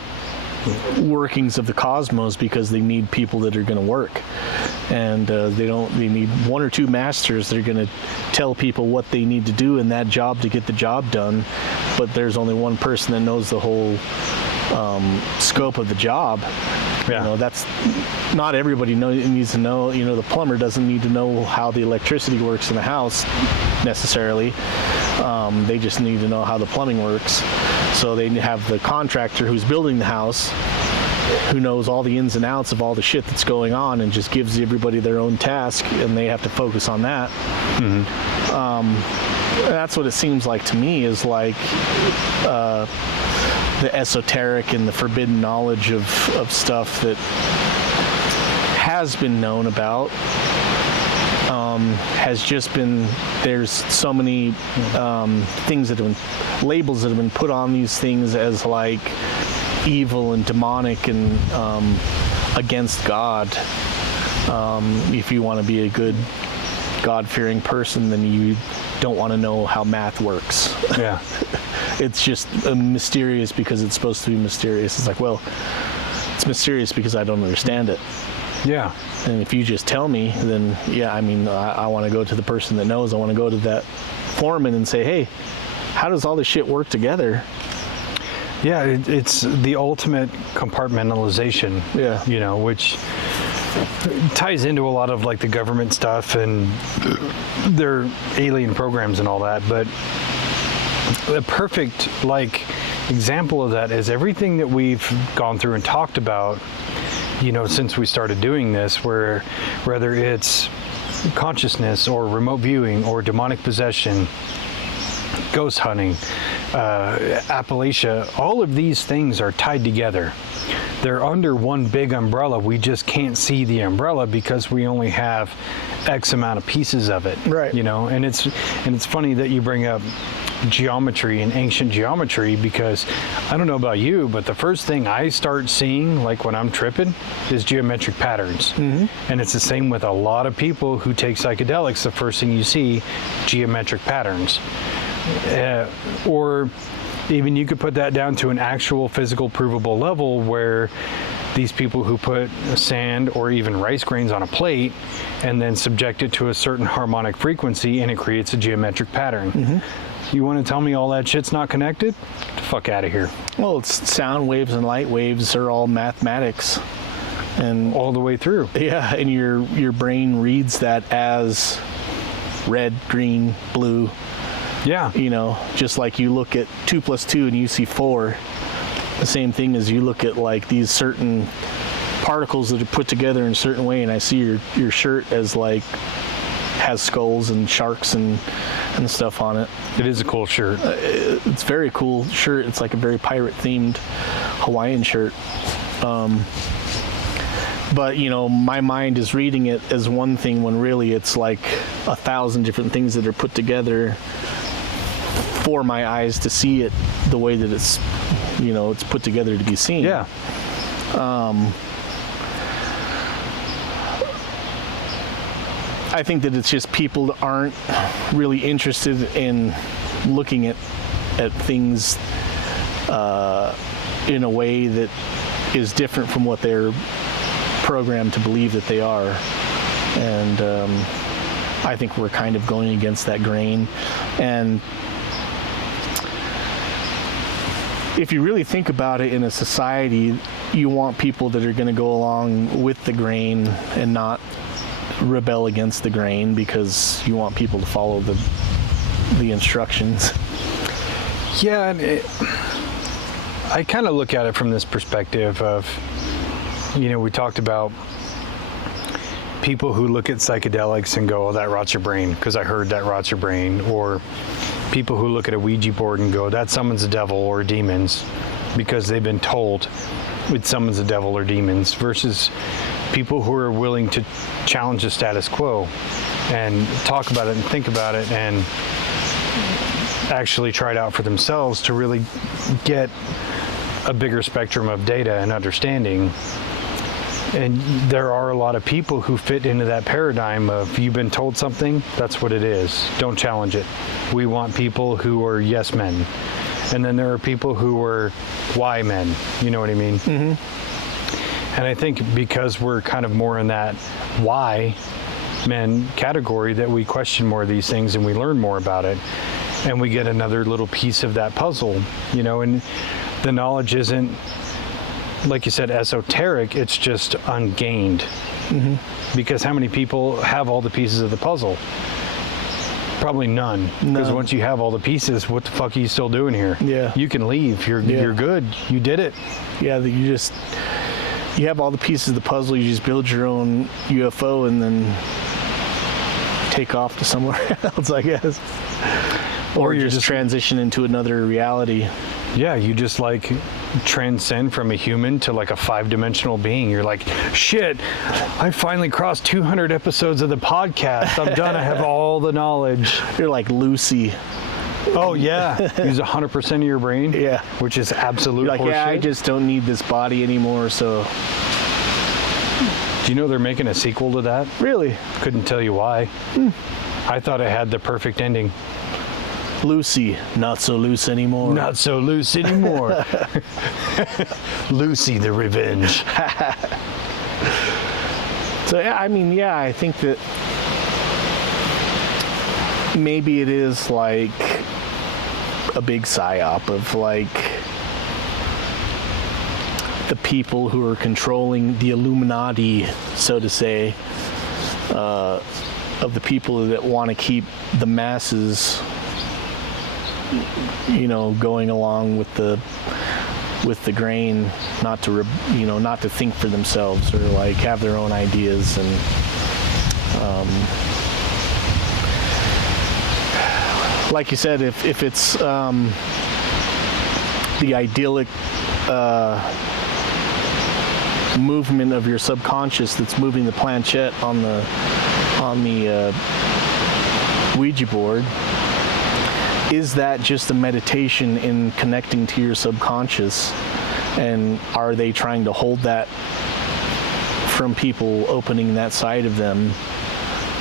workings of the cosmos because they need people that are going to work, and they need one or two masters that are going to tell people what they need to do in that job to get the job done, but there's only one person that knows the whole scope of the job. Yeah. You know, that's not everybody needs to know. You know, the plumber doesn't need to know how the electricity works in the house necessarily. They just need to know how the plumbing works. So they have the contractor who's building the house, who knows all the ins and outs of all the shit that's going on, and just gives everybody their own task, and they have to focus on that. Mm-hmm. That's what it seems like to me, is like the esoteric and the forbidden knowledge of stuff that has been known about. Has just been, there's so many things that have been, labels that have been put on these things as like evil and demonic and against God. If you want to be a good God-fearing person, then you don't want to know how math works. Yeah. It's just mysterious because it's supposed to be mysterious. It's like, well, it's mysterious because I don't understand it. Yeah. And if you just tell me, then yeah, I mean, I want to go to the person that knows. I want to go to that foreman and say, hey, how does all this shit work together? Yeah, it's the ultimate compartmentalization. Yeah. You know, which ties into a lot of like the government stuff and their alien programs and all that. But the perfect like example of that is everything that we've gone through and talked about, you know, since we started doing this, where whether it's consciousness or remote viewing or demonic possession, ghost hunting, Appalachia, all of these things are tied together. They're under one big umbrella. We just can't see the umbrella because we only have X amount of pieces of it. Right. You know, and it's funny that you bring up geometry and ancient geometry, because I don't know about you, but the first thing I start seeing, like when I'm tripping, is geometric patterns. Mm-hmm. And it's the same with a lot of people who take psychedelics. The first thing you see, geometric patterns. Or even you could put that down to an actual physical provable level where these people who put sand or even rice grains on a plate and then subject it to a certain harmonic frequency and it creates a geometric pattern. Mm-hmm. You want to tell me all that shit's not connected? Get the fuck out of here. Well, it's sound waves and light waves are all mathematics. And all the way through. Yeah, and your brain reads that as red, green, blue. Yeah. You know, just like you look at 2 + 2 and you see 4, the same thing as you look at like these certain particles that are put together in a certain way, and I see your shirt as like has skulls and sharks and stuff on it. It is a cool shirt. It's a very cool shirt. It's like a very pirate themed Hawaiian shirt. But, you know, my mind is reading it as one thing when really it's like 1,000 different things that are put together for my eyes to see it the way that it's, you know, it's put together to be seen. Yeah. I think that it's just people that aren't really interested in looking at things in a way that is different from what they're programmed to believe that they are. And I think we're kind of going against that grain. And if you really think about it, in a society, you want people that are going to go along with the grain and not rebel against the grain, because you want people to follow the instructions. Yeah, and I kind of look at it from this perspective of, you know, we talked about people who look at psychedelics and go, oh, that rots your brain because I heard that rots your brain. Or people who look at a Ouija board and go, that summons a devil or demons because they've been told it summons a devil or demons, versus people who are willing to challenge the status quo and talk about it and think about it and actually try it out for themselves to really get a bigger spectrum of data and understanding. And there are a lot of people who fit into that paradigm of, you've been told something, that's what it is. Don't challenge it. We want people who are yes men. And then there are people who are why men. You know what I mean? Mm-hmm. And I think because we're kind of more in that why men category, that we question more of these things and we learn more about it. And we get another little piece of that puzzle, you know, and the knowledge isn't, like you said, esoteric, it's just ungained. Mm-hmm. Because how many people have all the pieces of the puzzle? Probably none. Because once you have all the pieces, what the fuck are you still doing here? Yeah. You can leave. You're good. You did it. Yeah, you have all the pieces of the puzzle, you just build your own UFO and then take off to somewhere else, I guess. Or you just transition into another reality. Yeah, you just like transcend from a human to like a 5-dimensional being. You're like, shit, I finally crossed 200 episodes of the podcast. I'm done. I have all the knowledge. You're like Lucy. Oh, yeah. Use 100% of your brain. Yeah. Which is absolute You're like, horseshit. yeah, I just don't need this body anymore, so Do you know they're making a sequel to that? Really? Couldn't tell you why. I thought it had the perfect ending. Lucy, not so loose anymore. Not so loose anymore. Lucy the Revenge. So yeah, I mean, yeah, I think that maybe it is like a big psyop of like the people who are controlling the Illuminati, so to say, of the people that want to keep the masses, you know, going along with the grain, not to not to think for themselves or like have their own ideas. And like you said, if it's the idyllic movement of your subconscious that's moving the planchette on the Ouija board, is that just a meditation in connecting to your subconscious? And are they trying to hold that from people opening that side of them,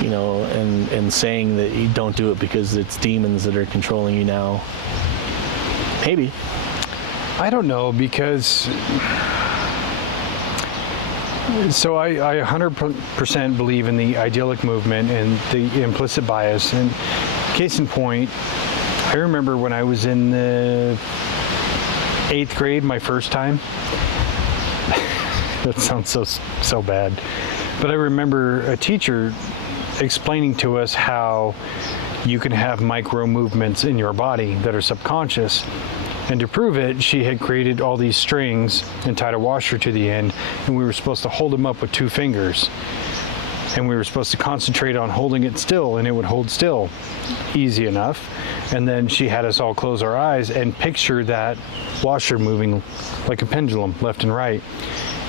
you know, and saying that you don't do it because it's demons that are controlling you now? Maybe. I don't know, because so I 100% believe in the idyllic movement and the implicit bias. And case in point, I remember when I was in the 8th grade, my first time. That sounds so bad. But I remember a teacher explaining to us how you can have micro movements in your body that are subconscious. And to prove it, she had created all these strings and tied a washer to the end, and we were supposed to hold them up with 2 fingers. And we were supposed to concentrate on holding it still, and it would hold still. Easy enough. And then she had us all close our eyes and picture that washer moving like a pendulum, left and right.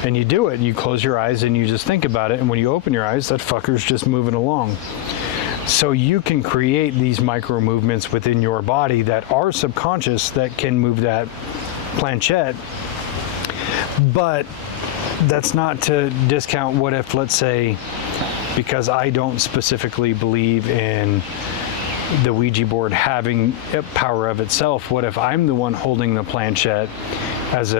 And you do it, you close your eyes and you just think about it, and when you open your eyes, that fucker's just moving along. So you can create these micro movements within your body that are subconscious that can move that planchette. But that's not to discount what if, let's say, because I don't specifically believe in the Ouija board having a power of itself, what if I'm the one holding the planchette as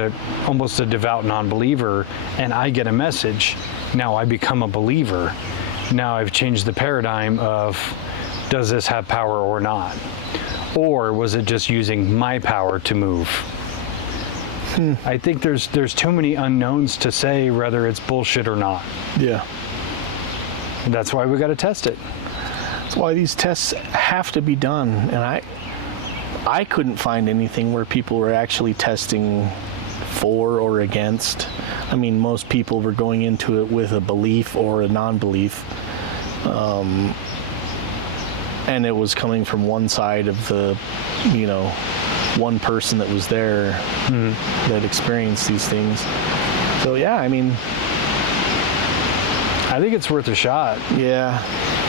almost a devout non-believer, and I get a message? Now I become a believer. Now I've changed the paradigm of, does this have power or not? Or was it just using my power to move? I think there's too many unknowns to say whether it's bullshit or not. Yeah. And that's why we got to test it. That's why these tests have to be done. And I couldn't find anything where people were actually testing for or against. I mean, most people were going into it with a belief or a non-belief. And it was coming from one side of the, you know, one person that was there that experienced these things. So, yeah, I mean, I think it's worth a shot. Yeah.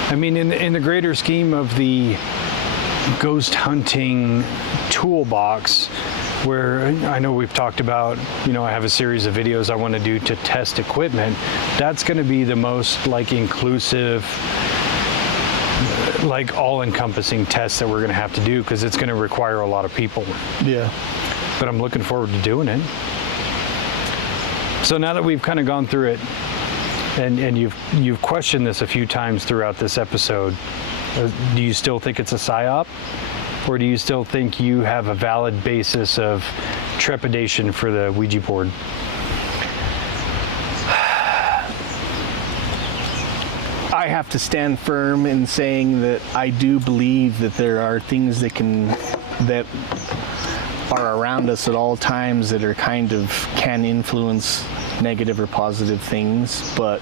I mean, in the greater scheme of the ghost hunting toolbox, where I know we've talked about, you know, I have a series of videos I want to do to test equipment. That's going to be the most like inclusive, like all-encompassing test that we're going to have to do, because it's going to require a lot of people. Yeah. But I'm looking forward to doing it. So now that we've kind of gone through it, and you've questioned this a few times throughout this episode, do you still think it's a psyop? Or do you still think you have a valid basis of trepidation for the Ouija board? I have to stand firm in saying that I do believe that there are things that are around us at all times that are can influence negative or positive things, but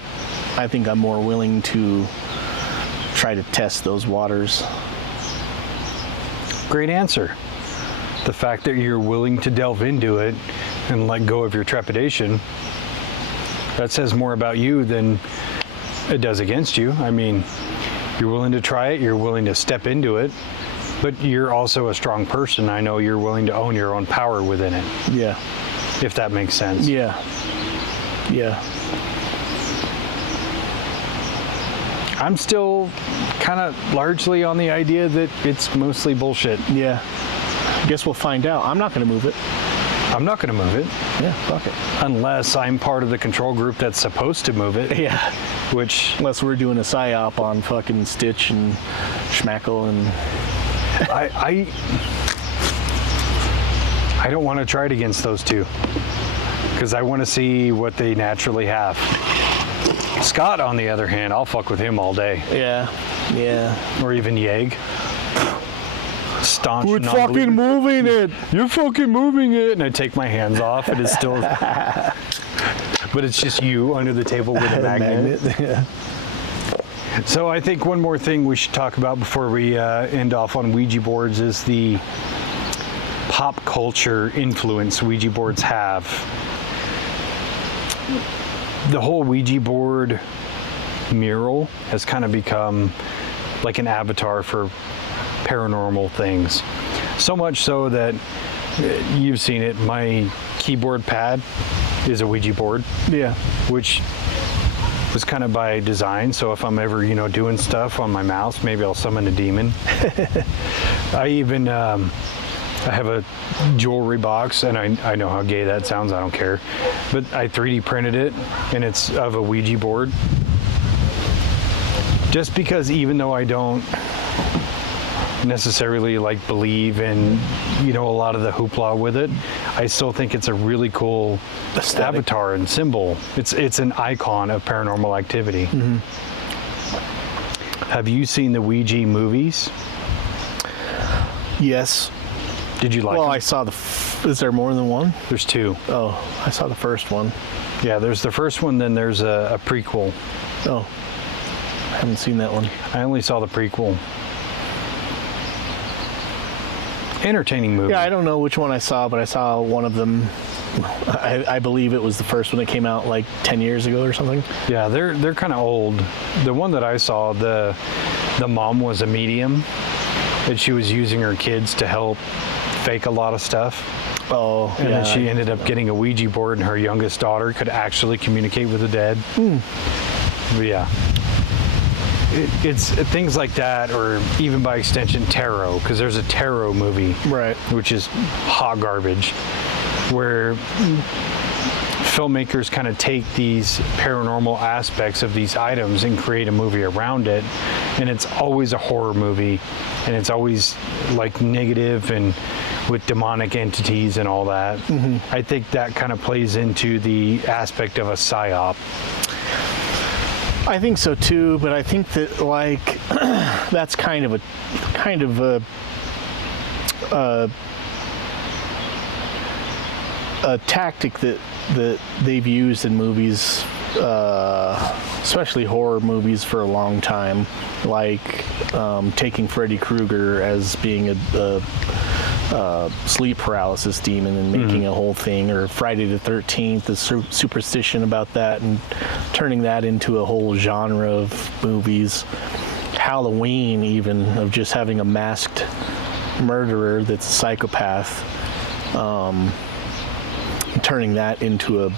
I think I'm more willing to try to test those waters. Great answer. The fact that you're willing to delve into it and let go of your trepidation, that says more about you than it does against you. I mean, you're willing to try it, you're willing to step into it, but you're also a strong person. I know you're willing to own your own power within it. Yeah. If that makes sense. Yeah. Yeah. I'm still kind of largely on the idea that it's mostly bullshit. Yeah. Guess we'll find out. I'm not going to move it. I'm not going to move it. Yeah, fuck it. Unless I'm part of the control group that's supposed to move it. Yeah. Which... Unless we're doing a psyop on fucking Stitch and Schmackle and... I don't want to try it against those two. Because I want to see what they naturally have. Scott, on the other hand, I'll fuck with him all day. Yeah. Or even Yeg. Staunch We're fucking moving it. You're fucking moving it. And I take my hands off. It is still... But it's just you under the table with a magnet. Yeah. So I think one more thing we should talk about before we end off on Ouija boards is the pop culture influence Ouija boards have. The whole Ouija board mural has kind of become like an avatar for paranormal things. So much so that you've seen it. My keyboard pad is a Ouija board. Yeah. Which was kind of by design. So if I'm ever, doing stuff on my mouse, maybe I'll summon a demon. I even, I have a jewelry box, and I know how gay that sounds. I don't care. But I 3D printed it, and it's of a Ouija board. Just because even though I don't necessarily believe in a lot of the hoopla with it, I still think it's a really cool aesthetic avatar and symbol. It's an icon of paranormal activity. Mm-hmm. Have you seen the Ouija movies? Yes. Did you like them? I saw is there more than one? There's two. Oh, I saw the first one. Yeah, there's the first one, then there's a prequel. Oh, I haven't seen that one. I only saw the prequel. Entertaining movie. Yeah, I don't know which one I saw, but I saw one of them. I believe it was the first one that came out 10 years ago or something. Yeah, they're kind of old. The one that I saw, the mom was a medium, and she was using her kids to help fake a lot of stuff. Oh, and then she ended up getting a Ouija board, and her youngest daughter could actually communicate with the dead. But yeah. It's things like that, or even by extension tarot, because there's a tarot movie, right, which is hot garbage, where filmmakers kind of take these paranormal aspects of these items and create a movie around it, and it's always a horror movie, and it's always negative and with demonic entities and all that. Mm-hmm. I think that kind of plays into the aspect of a psyop. I think so too, but I think that that's kind of a tactic that they've used in movies, especially horror movies, for a long time, taking Freddy Krueger as being a sleep paralysis demon and making a whole thing, or Friday the 13th, the superstition about that, and turning that into a whole genre of movies. Halloween, even, of just having a masked murderer that's a psychopath, turning that into a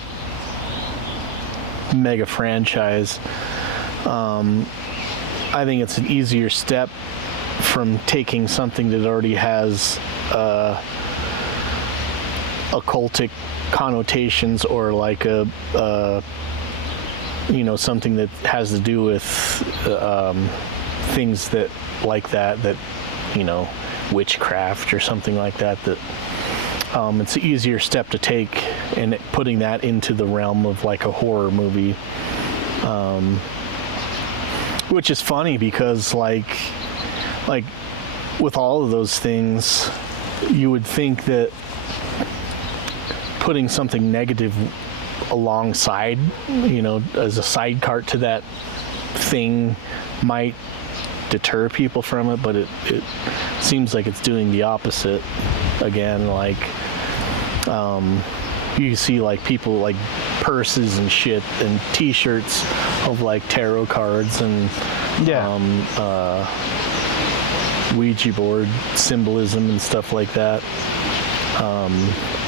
mega franchise. I think it's an easier step from taking something that already has occultic connotations, or something that has to do with things that witchcraft or something like that, it's an easier step to take, and putting that into the realm of a horror movie, which is funny because with all of those things, you would think that putting something negative alongside, as a side cart to that thing, might deter people from it, but it seems like it's doing the opposite again. You see people purses and shit and t-shirts of tarot cards and Ouija board symbolism and stuff like that,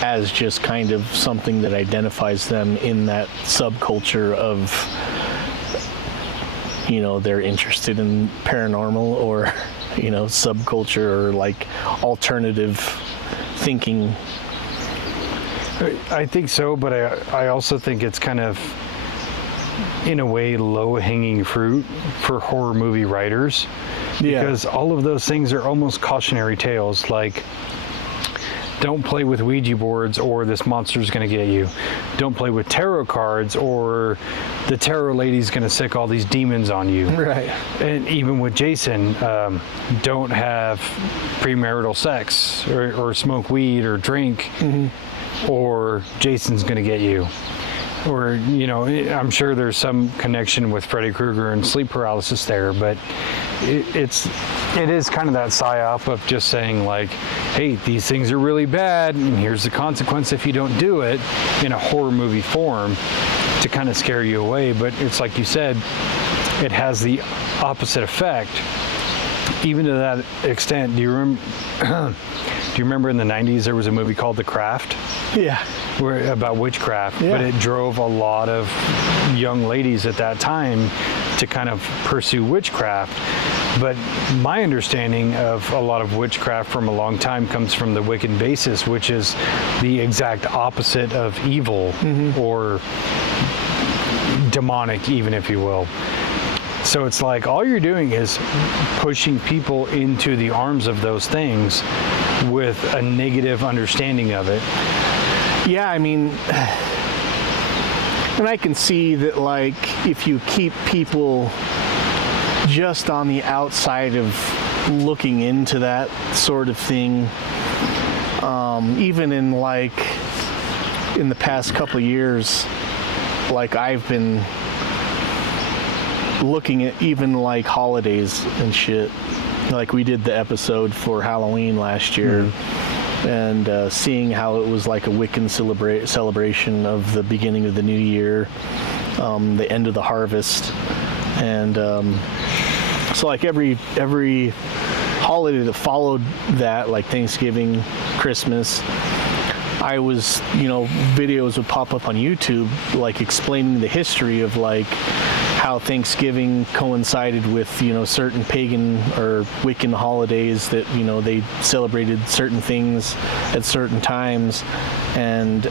as just kind of something that identifies them in that subculture of they're interested in paranormal or, subculture or like alternative thinking. I think so, but I also think it's kind of, in a way, low-hanging fruit for horror movie writers, because all of those things are almost cautionary tales, like, don't play with Ouija boards or this monster's going to get you. Don't play with tarot cards or the tarot lady's going to sick all these demons on you. Right. And even with Jason, don't have premarital sex or smoke weed or drink, or Jason's going to get you. Or, I'm sure there's some connection with Freddy Krueger and sleep paralysis there, but it is kind of that psyop of just saying, like, hey, these things are really bad, and here's the consequence if you don't do it, in a horror movie form, to kind of scare you away. But it's like you said, it has the opposite effect. Even to that extent, do you remember in the 90s there was a movie called The Craft? Yeah. About witchcraft, but it drove a lot of young ladies at that time to kind of pursue witchcraft. But my understanding of a lot of witchcraft from a long time comes from the Wiccan basis, which is the exact opposite of evil, or demonic, even, if you will. So it's like all you're doing is pushing people into the arms of those things with a negative understanding of it. Yeah, I mean, and I can see that, like, if you keep people just on the outside of looking into that sort of thing, even in the past couple of years, like, I've been looking at even like holidays and shit. Like, we did the episode for Halloween last year. And seeing how it was like a Wiccan celebration of the beginning of the new year, the end of the harvest, and so like every holiday that followed that, like Thanksgiving, Christmas, I was, videos would pop up on YouTube, like explaining the history of like how Thanksgiving coincided with, certain pagan or Wiccan holidays that, they celebrated certain things at certain times. And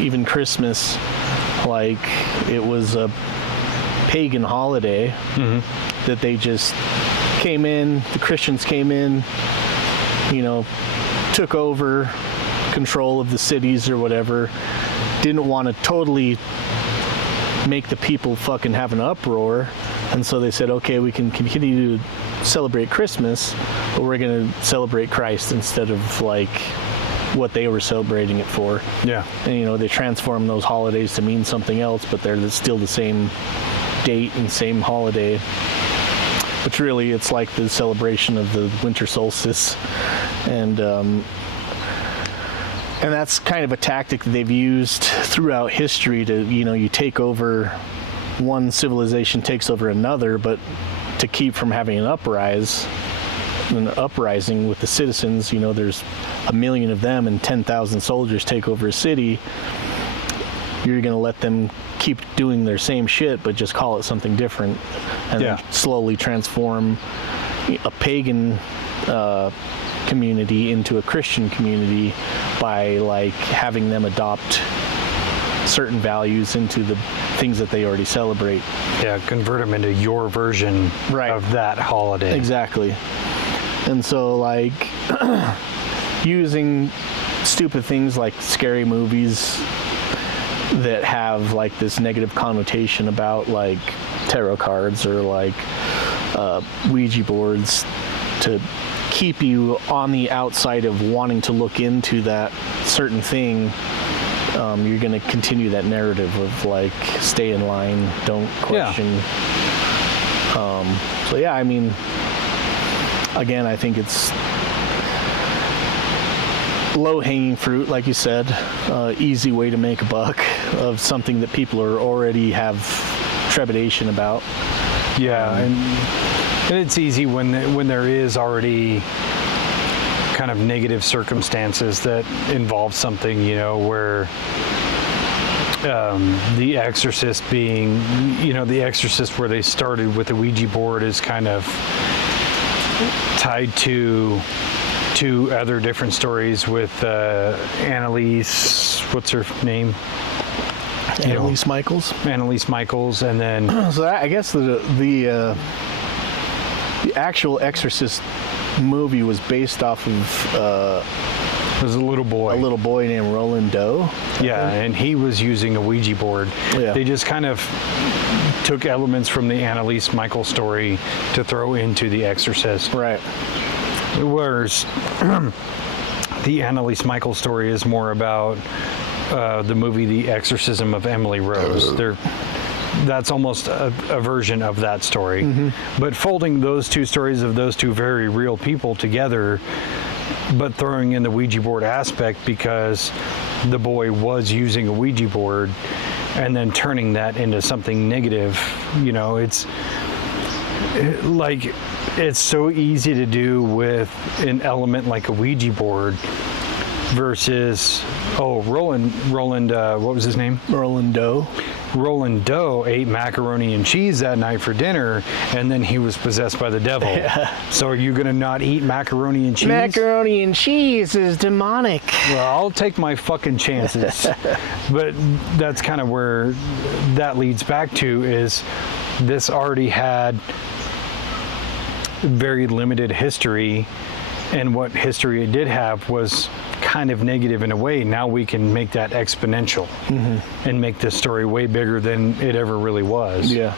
even Christmas, like, it was a pagan holiday that they just came in, the Christians came in, took over control of the cities or whatever, didn't want to totally make the people fucking have an uproar, and so they said, okay, we can continue to celebrate Christmas, but we're going to celebrate Christ instead of like what they were celebrating it for. Yeah. And they transform those holidays to mean something else, but they're still the same date and same holiday. But really, it's like the celebration of the winter solstice, and that's kind of a tactic that they've used throughout history to, you take over, one civilization takes over another, but to keep from having an uprising with the citizens, there's 1 million of them and 10,000 soldiers take over a city. You're going to let them keep doing their same shit, but just call it something different, and then slowly transform a pagan community into a Christian community by like having them adopt certain values into the things that they already celebrate. Yeah, convert them into your version of that holiday. Exactly. And so like using stupid things like scary movies that have like this negative connotation about like tarot cards or like Ouija boards to keep you on the outside of wanting to look into that certain thing. You're going to continue that narrative of like, stay in line, don't question. So yeah, I mean, again, I think it's low-hanging fruit, like you said, easy way to make a buck of something that people are already have trepidation about. Yeah, and it's easy when there is already kind of negative circumstances that involve something, where The Exorcist being, The Exorcist where they started with the Ouija board is kind of tied to two other different stories with Annalise, what's her name? Annalise Michaels. Annalise Michaels, and then So I guess the actual Exorcist movie was based off of there's a little boy named Roland Doe. Yeah, and he was using a Ouija board. Yeah. They just kind of took elements from the Annalise Michaels story to throw into The Exorcist. Right. Whereas the Annalise Michaels story is more about the movie The Exorcism of Emily Rose. That's almost a version of that story. Mm-hmm. But folding those two stories of those two very real people together, but throwing in the Ouija board aspect because the boy was using a Ouija board and then turning that into something negative, it's so easy to do with an element like a Ouija board versus, Roland, what was his name? Roland Doe. Roland Doe ate macaroni and cheese that night for dinner, and then he was possessed by the devil. Yeah. So are you going to not eat macaroni and cheese? Macaroni and cheese is demonic. Well, I'll take my fucking chances. But that's kind of where that leads back to, is this already had very limited history, and what history it did have was kind of negative in a way. Now we can make that exponential and make this story way bigger than it ever really was. Yeah.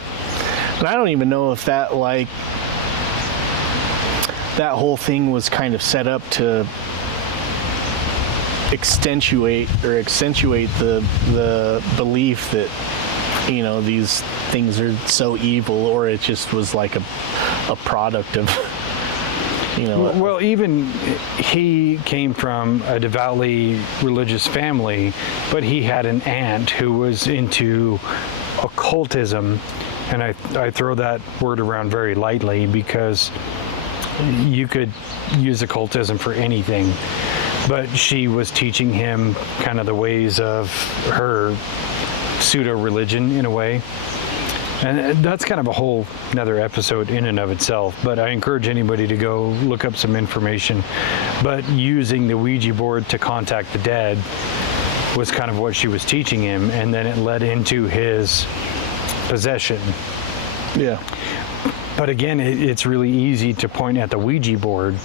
But I don't even know if that whole thing was kind of set up to accentuate the belief that these things are so evil, or it just was like a product of well, even he came from a devoutly religious family, but he had an aunt who was into occultism, and I throw that word around very lightly because you could use occultism for anything, but she was teaching him kind of the ways of her pseudo-religion in a way. And that's kind of a whole another episode in and of itself, but I encourage anybody to go look up some information. But using the Ouija board to contact the dead was kind of what she was teaching him, and then it led into his possession. Yeah. But again, it's really easy to point at the Ouija board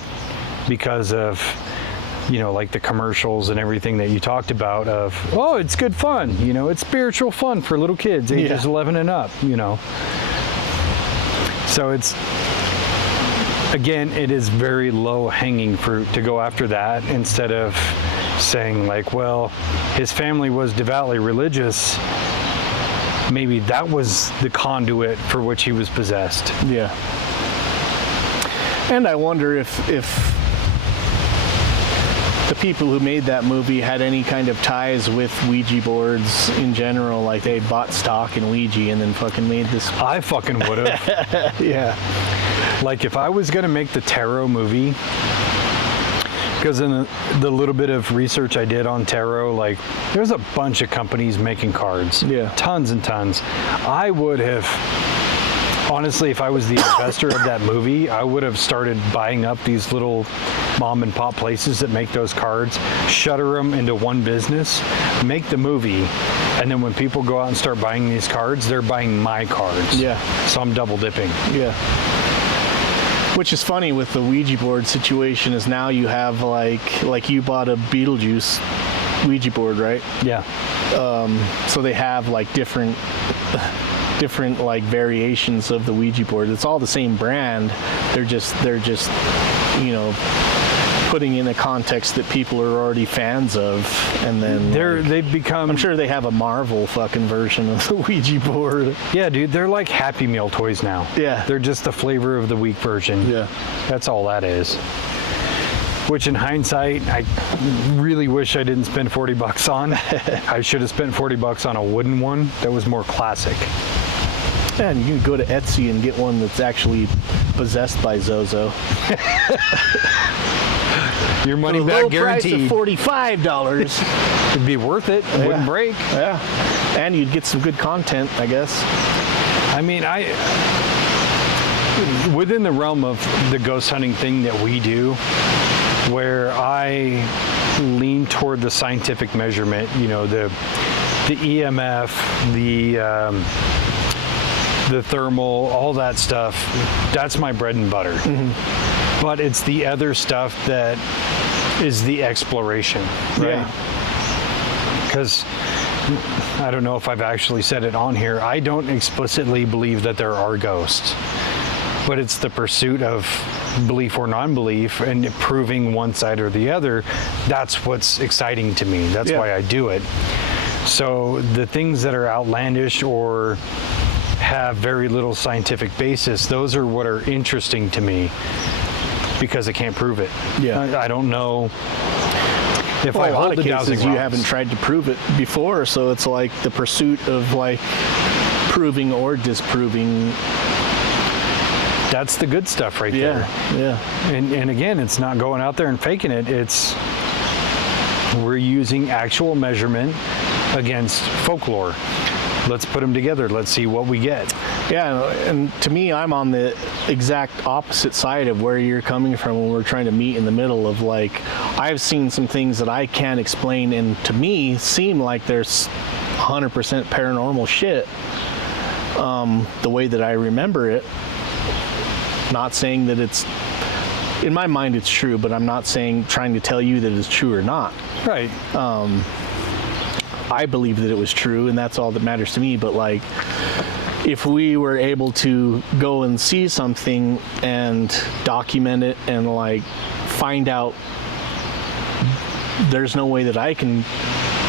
because of like the commercials and everything that you talked about of, it's good fun, it's spiritual fun for little kids, ages 11 and up, So it is very low hanging fruit to go after that, instead of saying like, well, his family was devoutly religious. Maybe that was the conduit for which he was possessed. Yeah. And I wonder if the people who made that movie had any kind of ties with Ouija boards in general, like they bought stock in Ouija and then fucking made this. I fucking would have. Yeah. Like if I was going to make the tarot movie, because in the little bit of research I did on tarot, like there's a bunch of companies making cards. Yeah. Tons and tons. I would have, honestly, if I was the investor of that movie, I would have started buying up these little mom and pop places that make those cards, shutter them into one business, make the movie, and then when people go out and start buying these cards, they're buying my cards. Yeah. So I'm double dipping. Yeah. Which is funny with the Ouija board situation, is now you have like you bought a Beetlejuice Ouija board, right? Yeah. So they have like different like variations of the Ouija board. It's all the same brand. They're just putting in a context that people are already fans of, and then they've become. I'm sure they have a Marvel fucking version of the Ouija board. Yeah, dude, they're like Happy Meal toys now. Yeah, they're just the flavor of the week version. Yeah, that's all that is. Which in hindsight, I really wish I didn't spend $40 on. I should have spent $40 on a wooden one that was more classic. Yeah, and you can go to Etsy and get one that's actually possessed by Zozo. Your money back guaranteed. Price of $45. It'd be worth it. It wouldn't break. Yeah. And you'd get some good content, I guess. I mean, within the realm of the ghost hunting thing that we do, where I lean toward the scientific measurement, you know, the EMF, the thermal, all that stuff, that's my bread and butter. Mm-hmm. But it's the other stuff that is the exploration, right? Because I don't know if I've actually said it on here, I don't explicitly believe that there are ghosts, but it's the pursuit of belief or non-belief and proving one side or the other. That's what's exciting to me. That's why I do it. So the things that are outlandish or have very little scientific basis, those are what are interesting to me because I can't prove it. I don't know if I hold the dowsing rods. You haven't tried to prove it before, so it's like the pursuit of like proving or disproving. That's the good stuff right there. And again, it's not going out there and faking it. It's we're using actual measurement against folklore. Let's put them together. Let's see what we get. Yeah, and to me, I'm on the exact opposite side of where you're coming from when we're trying to meet in the middle of like, I've seen some things that I can't explain and to me seem like there's 100% paranormal shit the way that I remember it. Not saying that it's, in my mind it's true, but I'm not trying to tell you that it's true or not. Right. I believe that it was true, and that's all that matters to me. But like, if we were able to go and see something and document it and like find out, there's no way that I can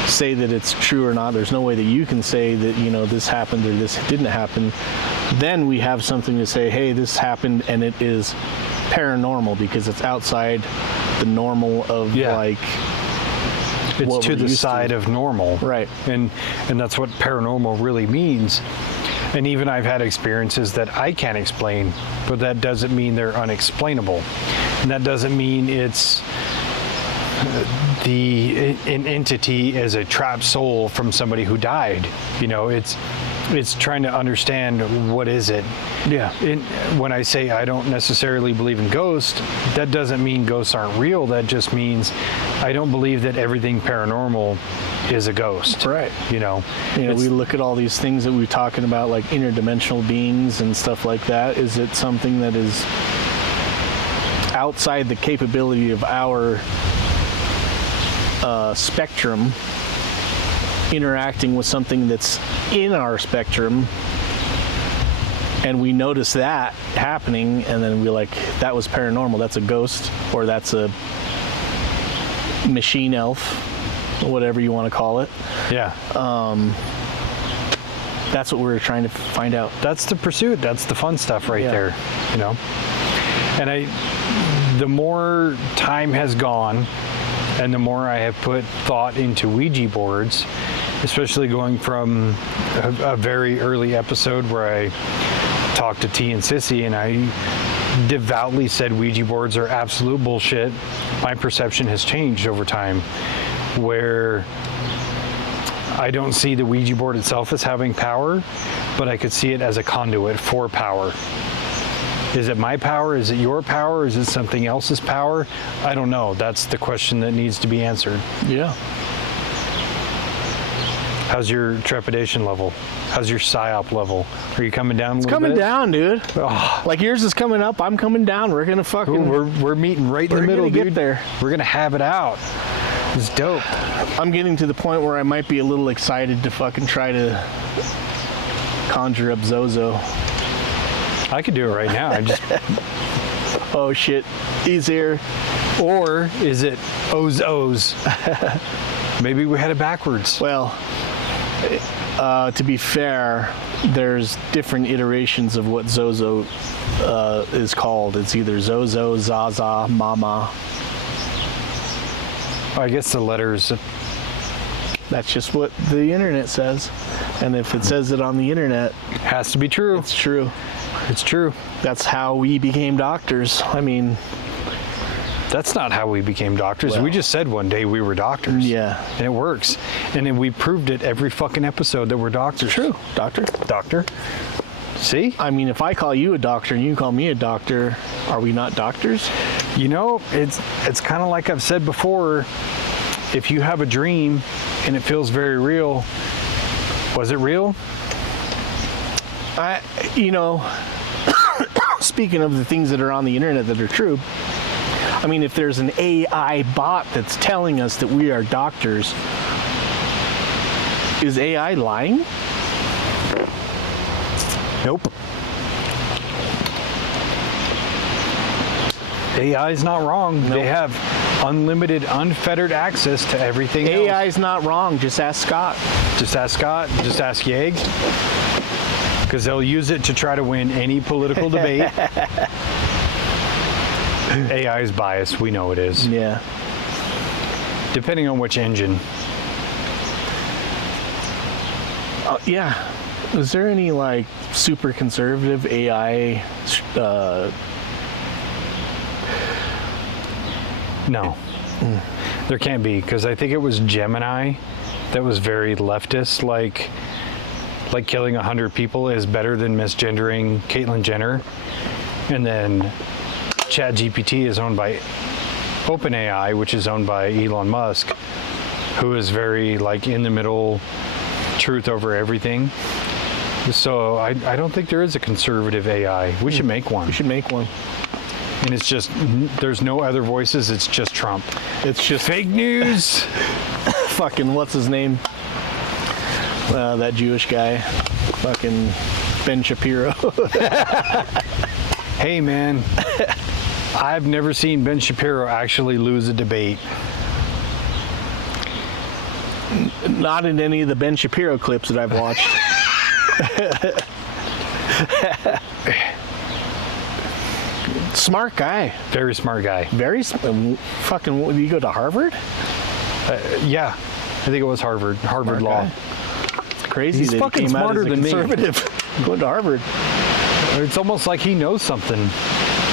say that it's true or not. There's no way that you can say that, you know, this happened or this didn't happen. Then we have something to say, hey, this happened and it is paranormal because it's outside the normal of like, it's to the side of normal. Right. And that's what paranormal really means. And even I've had experiences that I can't explain, but that doesn't mean they're unexplainable. And that doesn't mean it's an entity as a trapped soul from somebody who died. You know, it's trying to understand what is it. Yeah. When I say I don't necessarily believe in ghosts, that doesn't mean ghosts aren't real. That just means I don't believe that everything paranormal is a ghost. Right. You know, we look at all these things that we're talking about, like interdimensional beings and stuff like that. Is it something that is outside the capability of our spectrum interacting with something that's in our spectrum, and we notice that happening, and then we're like, that was paranormal, that's a ghost, or that's a machine elf, or whatever you want to call it. Yeah. That's what we're trying to find out. That's the pursuit. That's the fun stuff right there, you know. And the more time has gone and the more I have put thought into Ouija boards, especially going from a very early episode where I talked to T and Sissy and I devoutly said Ouija boards are absolute bullshit, my perception has changed over time, where I don't see the Ouija board itself as having power, but I could see it as a conduit for power. Is it my power? Is it your power? Is it something else's power? I don't know. That's the question that needs to be answered. Yeah. How's your trepidation level? How's your psyop level? Are you coming down a little bit? It's coming down, dude. Oh. Like yours is coming up, I'm coming down. We're gonna fucking... We're meeting right in the middle, dude. We're gonna get there. We're gonna have it out. It's dope. I'm getting to the point where I might be a little excited to fucking try to conjure up Zozo. I could do it right now. I just... Oh shit, he's here. Or is it O's? Maybe we had it backwards. Well, to be fair, there's different iterations of what Zozo is called. It's either Zozo, Zaza, Mama. I guess the letters... That's just what the internet says. And if it says it on the internet... Has to be true. It's true. It's true. That's how we became doctors. I mean, That's not how we became doctors. Well. We just said one day we were doctors. Yeah. And it works. And then we proved it every fucking episode that we're doctors. True. Doctor. Doctor. See? I mean, if I call you a doctor and you call me a doctor, are we not doctors? You know, it's kind of like I've said before. If you have a dream and it feels very real, was it real? Speaking of the things that are on the internet that are true, I mean, if there's an AI bot that's telling us that we are doctors, is AI lying? Nope. AI is not wrong. Nope. They have unlimited, unfettered access to everything AI else. is not wrong. Just ask Scott. Just ask Scott. Just ask Yeg. Because they'll use it to try to win any political debate. AI is biased. We know it is. Yeah. Depending on which engine. Yeah. Is there any like super conservative AI? No. There can't be, because I think it was Gemini that was very leftist, like killing 100 people is better than misgendering Caitlyn Jenner. And then ChatGPT is owned by OpenAI, which is owned by Elon Musk, who is very like in the middle, truth over everything. So I don't think there is a conservative AI. We should make one. We should make one. And it's just, there's no other voices. It's just Trump. It's just Fake news. fucking what's his name? That Jewish guy. Fucking Ben Shapiro. Hey, man. I've never seen Ben Shapiro actually lose a debate. Not in any of the Ben Shapiro clips that I've watched. Smart guy. Very smart guy. Fucking, did you go to Harvard? Yeah, I think it was Harvard Smart Law. guy. It's crazy He's that fucking he came out smarter as a than me. conservative. Going to Harvard. It's almost like he knows something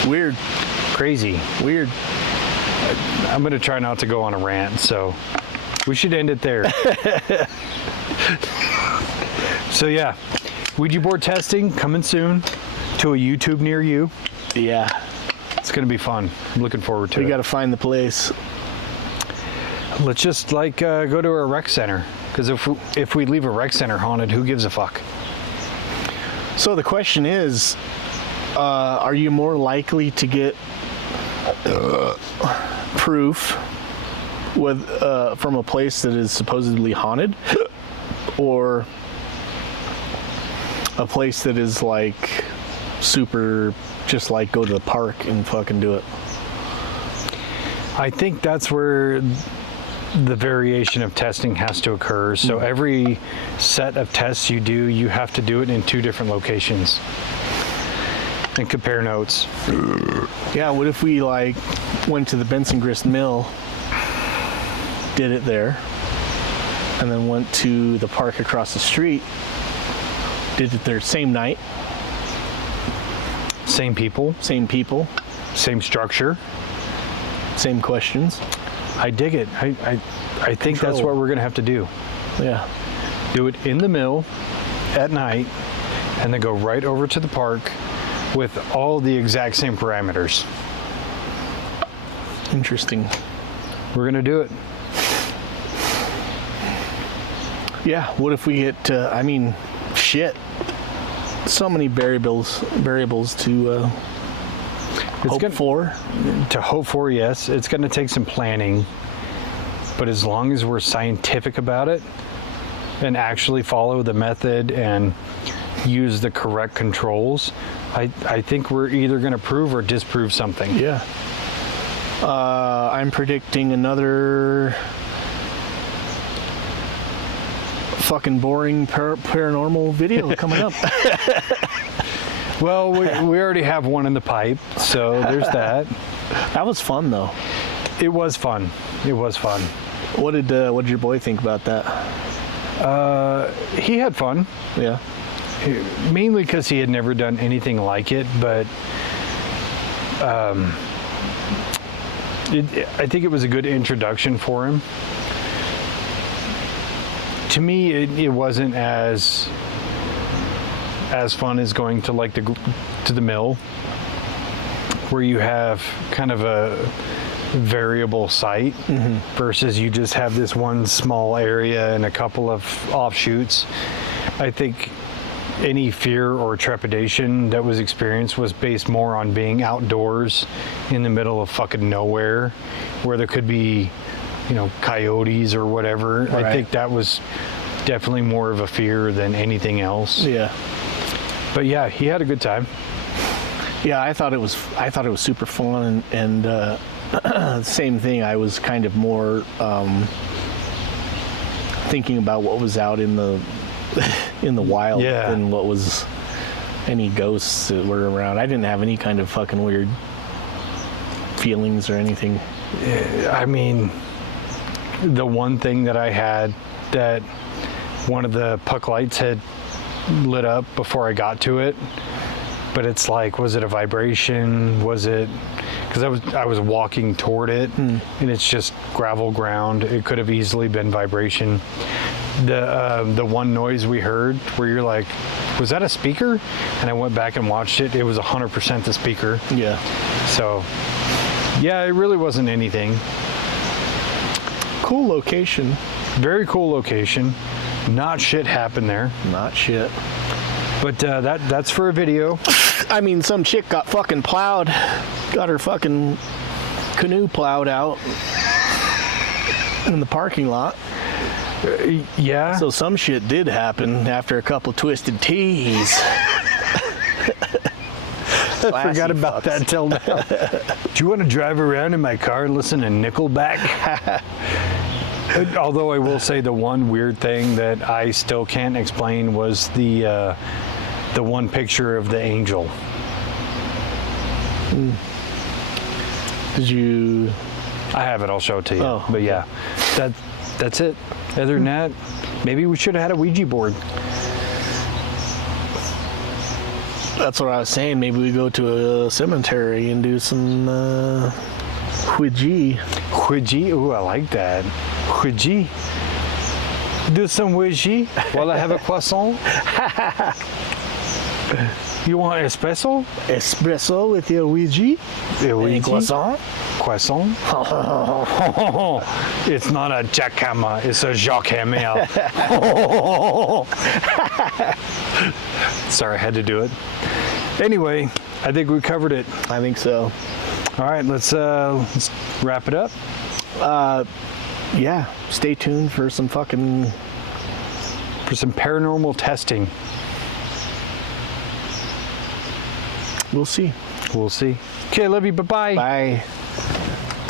Weird. crazy. Weird. I'm going to try not to go on a rant, so we should end it there. So yeah, Ouija board testing coming soon to a YouTube near you. Yeah. It's going to be fun. I'm looking forward to We it. got to find the place. Let's just like go to a rec center, because if we leave a rec center haunted, who gives a fuck? So the question is, are you more likely to get proof from a place that is supposedly haunted, or a place that is like super, just like go to the park and fucking do it? I think that's where the variation of testing has to occur. So every set of tests you do, you have to do it in 2 different locations and compare notes. Yeah, what if we like went to the Benson Grist Mill, did it there, and then went to the park across the street, did it there same night, Same people, same structure. same questions? I dig it. I think that's what we're going to have to do. Yeah. Do it in the mill at night and then go right over to the park with all the exact same parameters. Interesting. We're going to do it. Yeah, what if we get, I mean, shit. So many variables to hope for. To hope for, yes. It's going to take some planning. But as long as we're scientific about it and actually follow the method and use the correct controls, I think we're either going to prove or disprove something. Yeah. I'm predicting another fucking boring paranormal video coming up. Well, we already have one in the pipe, so there's that. That was fun, though. It was fun. It was fun. What did your boy think about that? He had fun. Yeah. Mainly because he had never done anything like it, but I think it was a good introduction for him. To me, it wasn't as fun as going to like to the mill, where you have kind of a variable site versus you just have this one small area and a couple of offshoots. I think any fear or trepidation that was experienced was based more on being outdoors in the middle of fucking nowhere, where there could be, coyotes or whatever. Right. I think that was definitely more of a fear than anything else. Yeah. But yeah, he had a good time. Yeah, I thought it was super fun, and same thing. I was kind of more thinking about what was out in the wild than what was any ghosts that were around. I didn't have any kind of fucking weird feelings or anything. I mean, the one thing that I had, that one of the puck lights had lit up before I got to it, but it's like, was it a vibration? Was it, because I was walking toward it, and it's just gravel ground. It could have easily been vibration. The one noise we heard where you're like, was that a speaker? And I went back and watched it. It was 100% the speaker. Yeah. So, yeah, it really wasn't anything. Cool location. Very cool location. Not shit happened there. Not shit. But that's for a video. I mean, some chick got fucking plowed. Got her fucking canoe plowed out in the parking lot. Yeah. So some shit did happen after a couple twisted teas. I forgot about that till now. Do you want to drive around in my car and listen to Nickelback? Although I will say the one weird thing that I still can't explain was the one picture of the angel. Did you? I have it. I'll show it to you. Oh, but yeah, that's it. Other than that, maybe we should have had a Ouija board. That's what I was saying. Maybe we go to a cemetery and do some Ouija. Ouija? Ooh, I like that. Ouija. Do some Ouija while I have a croissant. You want espresso? Espresso with your Ouija? Any croissant? Croissant? It's not a jackhammer, it's a jackhammer. Sorry, I had to do it. Anyway, I think we covered it. I think so. All right, let's wrap it up. Yeah, stay tuned for some paranormal testing. We'll see. Okay, love you. Bye-bye. Bye.